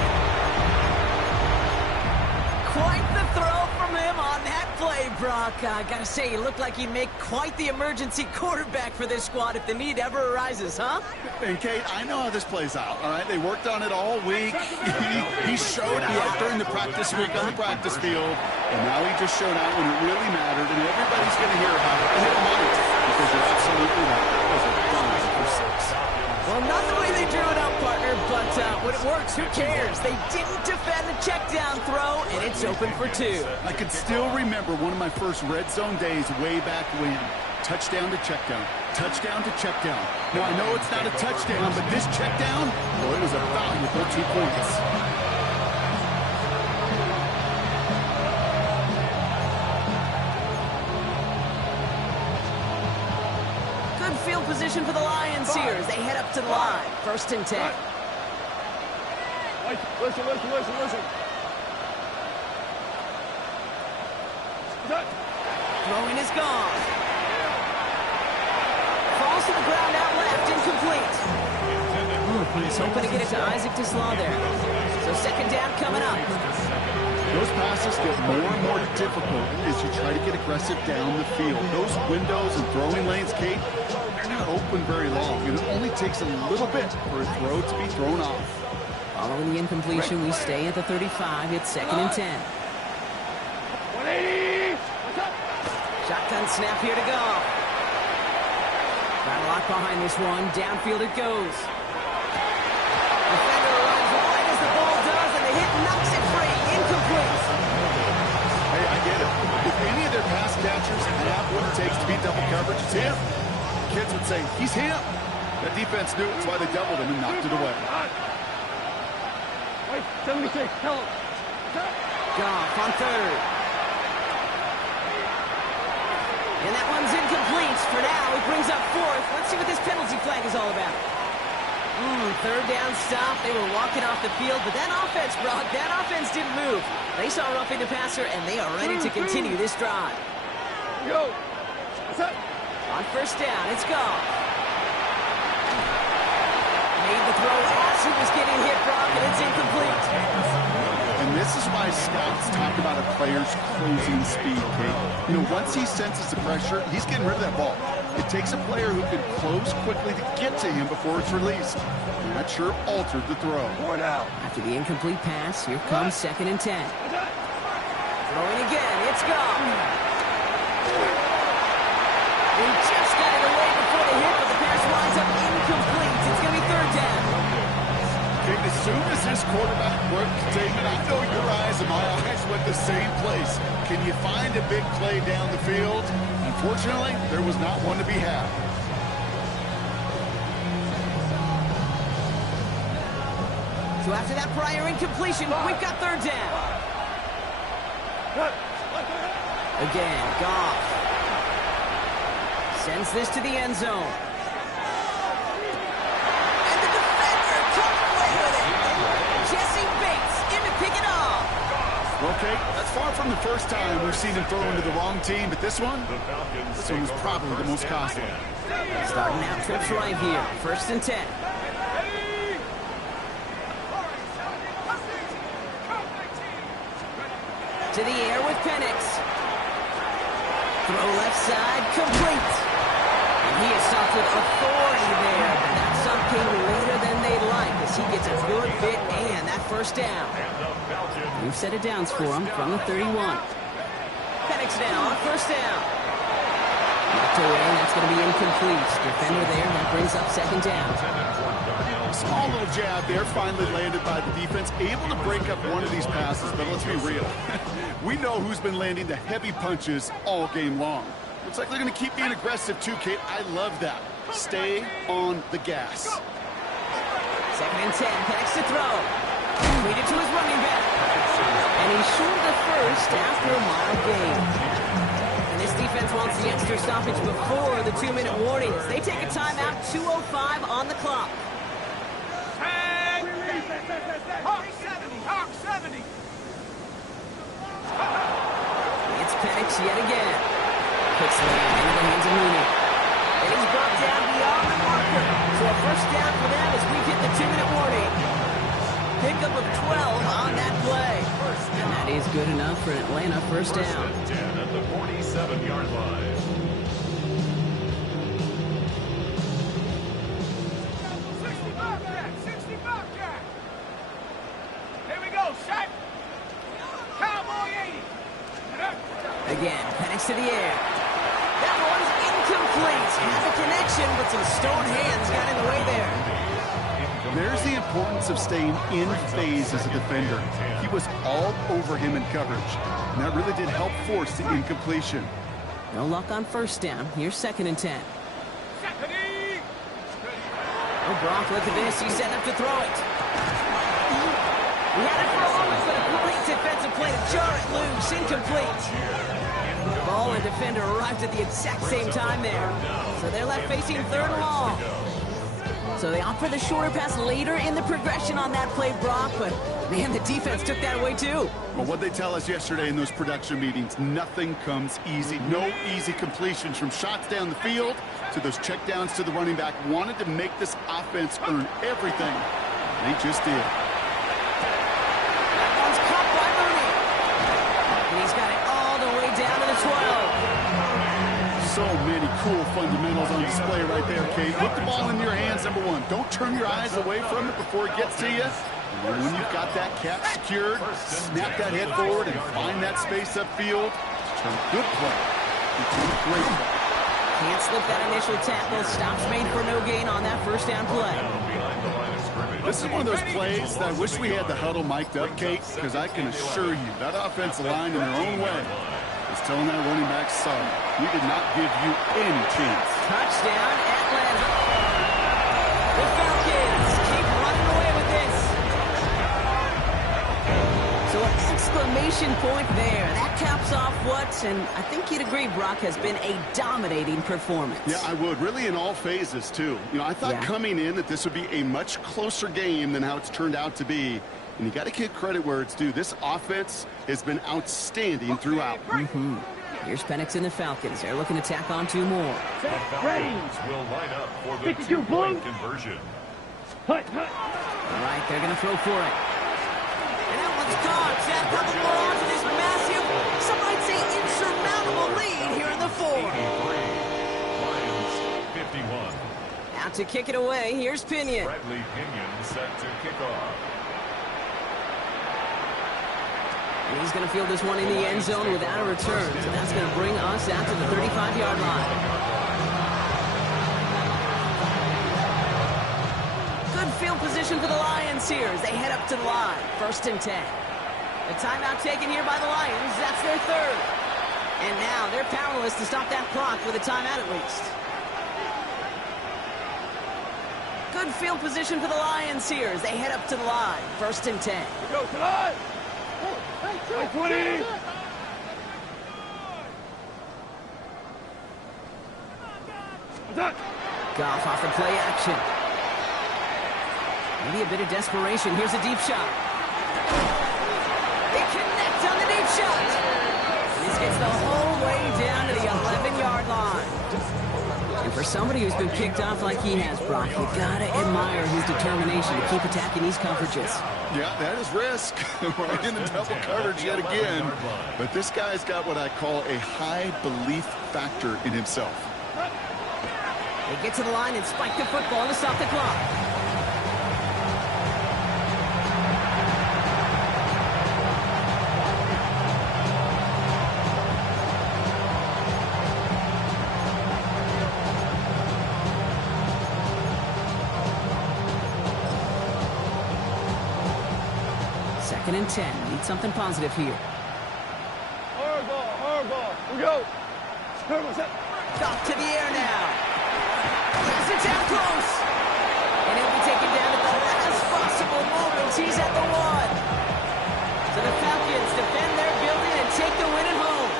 Quite the throw from him on that play, Brock. I gotta say, he looked like he'd make quite the emergency quarterback for this squad if the need ever arises, huh? And, Kate, I know how this plays out, all right? They worked on it all week. He showed out during the practice week on the practice field, and now he just showed out when it really mattered, and everybody's going to hear about it. And it might, because you're absolutely right. That was a bomb for 6. Well, not the way they drew it up, partner, but when it works, who cares? They didn't defend the check down throw, and it's open for 2. I can still remember one of my first red zone days way back when. Touchdown to check down. Touchdown to check down. Now, I know it's not a touchdown, but this check down, well, it was a valuable 2 points. Good field position for the Lions here as they head up to the line. 1st and 10. Listen. Throwing is gone. Falls to the ground out left, incomplete. He's hoping to get it to Isaac Dislaw there. So 2nd down coming up. Those passes get more and more difficult as you try to get aggressive down the field. Those windows and throwing lanes, Kate, they're not open very long, and it only takes a little bit for a throw to be thrown off. Following the incompletion, we stay at the 35. It's 2nd and 10. 180. Shotgun snap here to go. Got a lot behind this one. Downfield it goes. Defender runs wide as the ball does, and the hit knocks it free. Incomplete. Hey, I get it. If any of their pass catchers have what it takes to beat double coverage, it's him. Kids would say, he's him. That defense knew it. That's why they doubled him and knocked it away. Wait, 76, help. Goff on 3rd. And that one's incomplete. For now, it brings up 4th. Let's see what this penalty flag is all about. 3rd down stop. They were walking off the field, but that offense, Brock, that offense didn't move. They saw roughing the passer, and they are ready to continue this drive. Go. What's up? On 1st down, it's Goff. Made the throw as he was getting hit, Brock, and it's incomplete. And this is why scouts talk about a player's closing speed, Kate. You know, once he senses the pressure, he's getting rid of that ball. It takes a player who can close quickly to get to him before it's released. And that sure altered the throw. After the incomplete pass, here comes 2nd and 10. Throwing again, it's Goff. He just got it away before the hit, but the pass winds up incomplete. It's going to be 3rd down. Kate, as soon as this quarterback broke containment, I know your eyes and my eyes went the same place. Can you find a big play down the field? Unfortunately, there was not one to be had. So after that prior incompletion, we've got 3rd down. Again, Goff sends this to the end zone. And the defender comes away with it. Jesse Bates in to pick it off. Well, Kate, that's far from the first time we've seen him throw into the wrong team, but this one was probably the most costly. Starting out trips right here. 1st and 10. To the air with Penix. Throw left side, complete. And he is stopped with authority there. But that stop came later than they'd like as he gets a good bit and that 1st down. We've set it downs for him from the 31. Penix now on 1st down. Knocked away, and that's going to be incomplete. Defender there, that brings up 2nd down. Small little jab there, finally landed by the defense. Able to break up one of these passes, but let's be real. We know who's been landing the heavy punches all game long. Looks like they're going to keep being aggressive too, Kate. I love that. Stay on the gas. 2nd and 10. Penix to throw. Lead it to his running back. And he's short of the first after a mile gain. And this defense wants the extra stoppage before the 2-minute warning as they take a timeout. 2:05 on the clock. Hawk 70! Hawk 70! It's Penix yet again. Puts the man into the hands of Mooney. And he's brought down beyond the marker. So a first down for them as we hit the 2-minute warning. Pickup of 12 on that play. And that is good enough for an Atlanta first down. First and 10 at the 47-yard line. 60 Bobcat! 60 Bobcat! Here we go, Shaq! Cowboy 80! Again, Penix to the air. That one's incomplete. Has a connection, but some stone hands got in the way there. There's the importance of staying in phase as a defender. He was all over him in coverage, and that really did help force the incompletion. No luck on first down. Here's 2nd and 10. Oh, Brock, look at this. He's set up to throw it. He had it for a moment, but a great defensive play to jar it loose. Incomplete. Ball and defender arrived at the exact same time there. So they're left facing 3rd and long. So they opt for the shorter pass later in the progression on that play, Brock, but man, the defense took that away too. Well, what they tell us yesterday in those production meetings, nothing comes easy. No easy completions from shots down the field to those checkdowns to the running back. Wanted to make this offense earn everything. They just did. That one's caught by Mooney. And he's got it all the way down to the 12. So many cool fundamentals on display right there, Kate. Put the ball in your hands, number one. Don't turn your eyes away from it before it gets to you. And when you've got that catch secured, snap that head forward and find that space upfield. Turn good play into a great play. Can't slip that initial tackle. Stops made for no gain on that first down play. This is one of those plays that I wish we had the huddle mic'd up, Kate, because I can assure you that offensive line in their own way is telling that running back, son, we did not give you any chance. Touchdown, Atlanta. The Falcons keep running away with this. So an exclamation point there. That caps off what, and I think you'd agree, Brock, has been a dominating performance. Yeah, I would. Really in all phases, too. You know, I thought coming in that this would be a much closer game than how it's turned out to be. And you got to give credit where it's due. This offense has been outstanding throughout. Here's Penix and the Falcons. They're looking to tack on 2 more. The Falcons will line up for the 2-point conversion. All right, they're going to throw for it. And that one's gone. Zach, couple more on to this massive, some might say insurmountable lead here in the 4. 83, Lions 51. Out to kick it away, here's Pinion. Bradley Pinion set to kick off. And he's going to field this one in the end zone without a return. So that's going to bring us out to the 35-yard line. Good field position for the Lions here as they head up to the line. 1st and 10. The timeout taken here by the Lions. That's their 3rd. And now they're powerless to stop that clock with a timeout at least. Good field position for the Lions here as they head up to the line. 1st and 10. Go, come on! 20! Goff off the play action. Maybe a bit of desperation. Here's a deep shot. They connect on the deep shot. This gets the whole way down to the 11-yard line. And for somebody who's been kicked off like he has, Brock, you gotta admire his determination to keep attacking these coverages. Yeah, that is risk. Right in the double coverage yet again. But this guy's got what I call a high belief factor in himself. They get to the line and spike the football to stop the clock. Second and 10. Need something positive here. Hard ball, we go. Off to the air now. Yes, it's out close. And he'll be taken down at the last possible moment. He's at the 1. So the Falcons defend their building and take the win at home.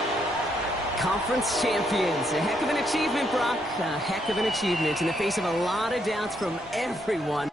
Conference champions. A heck of an achievement, Brock. A heck of an achievement in the face of a lot of doubts from everyone.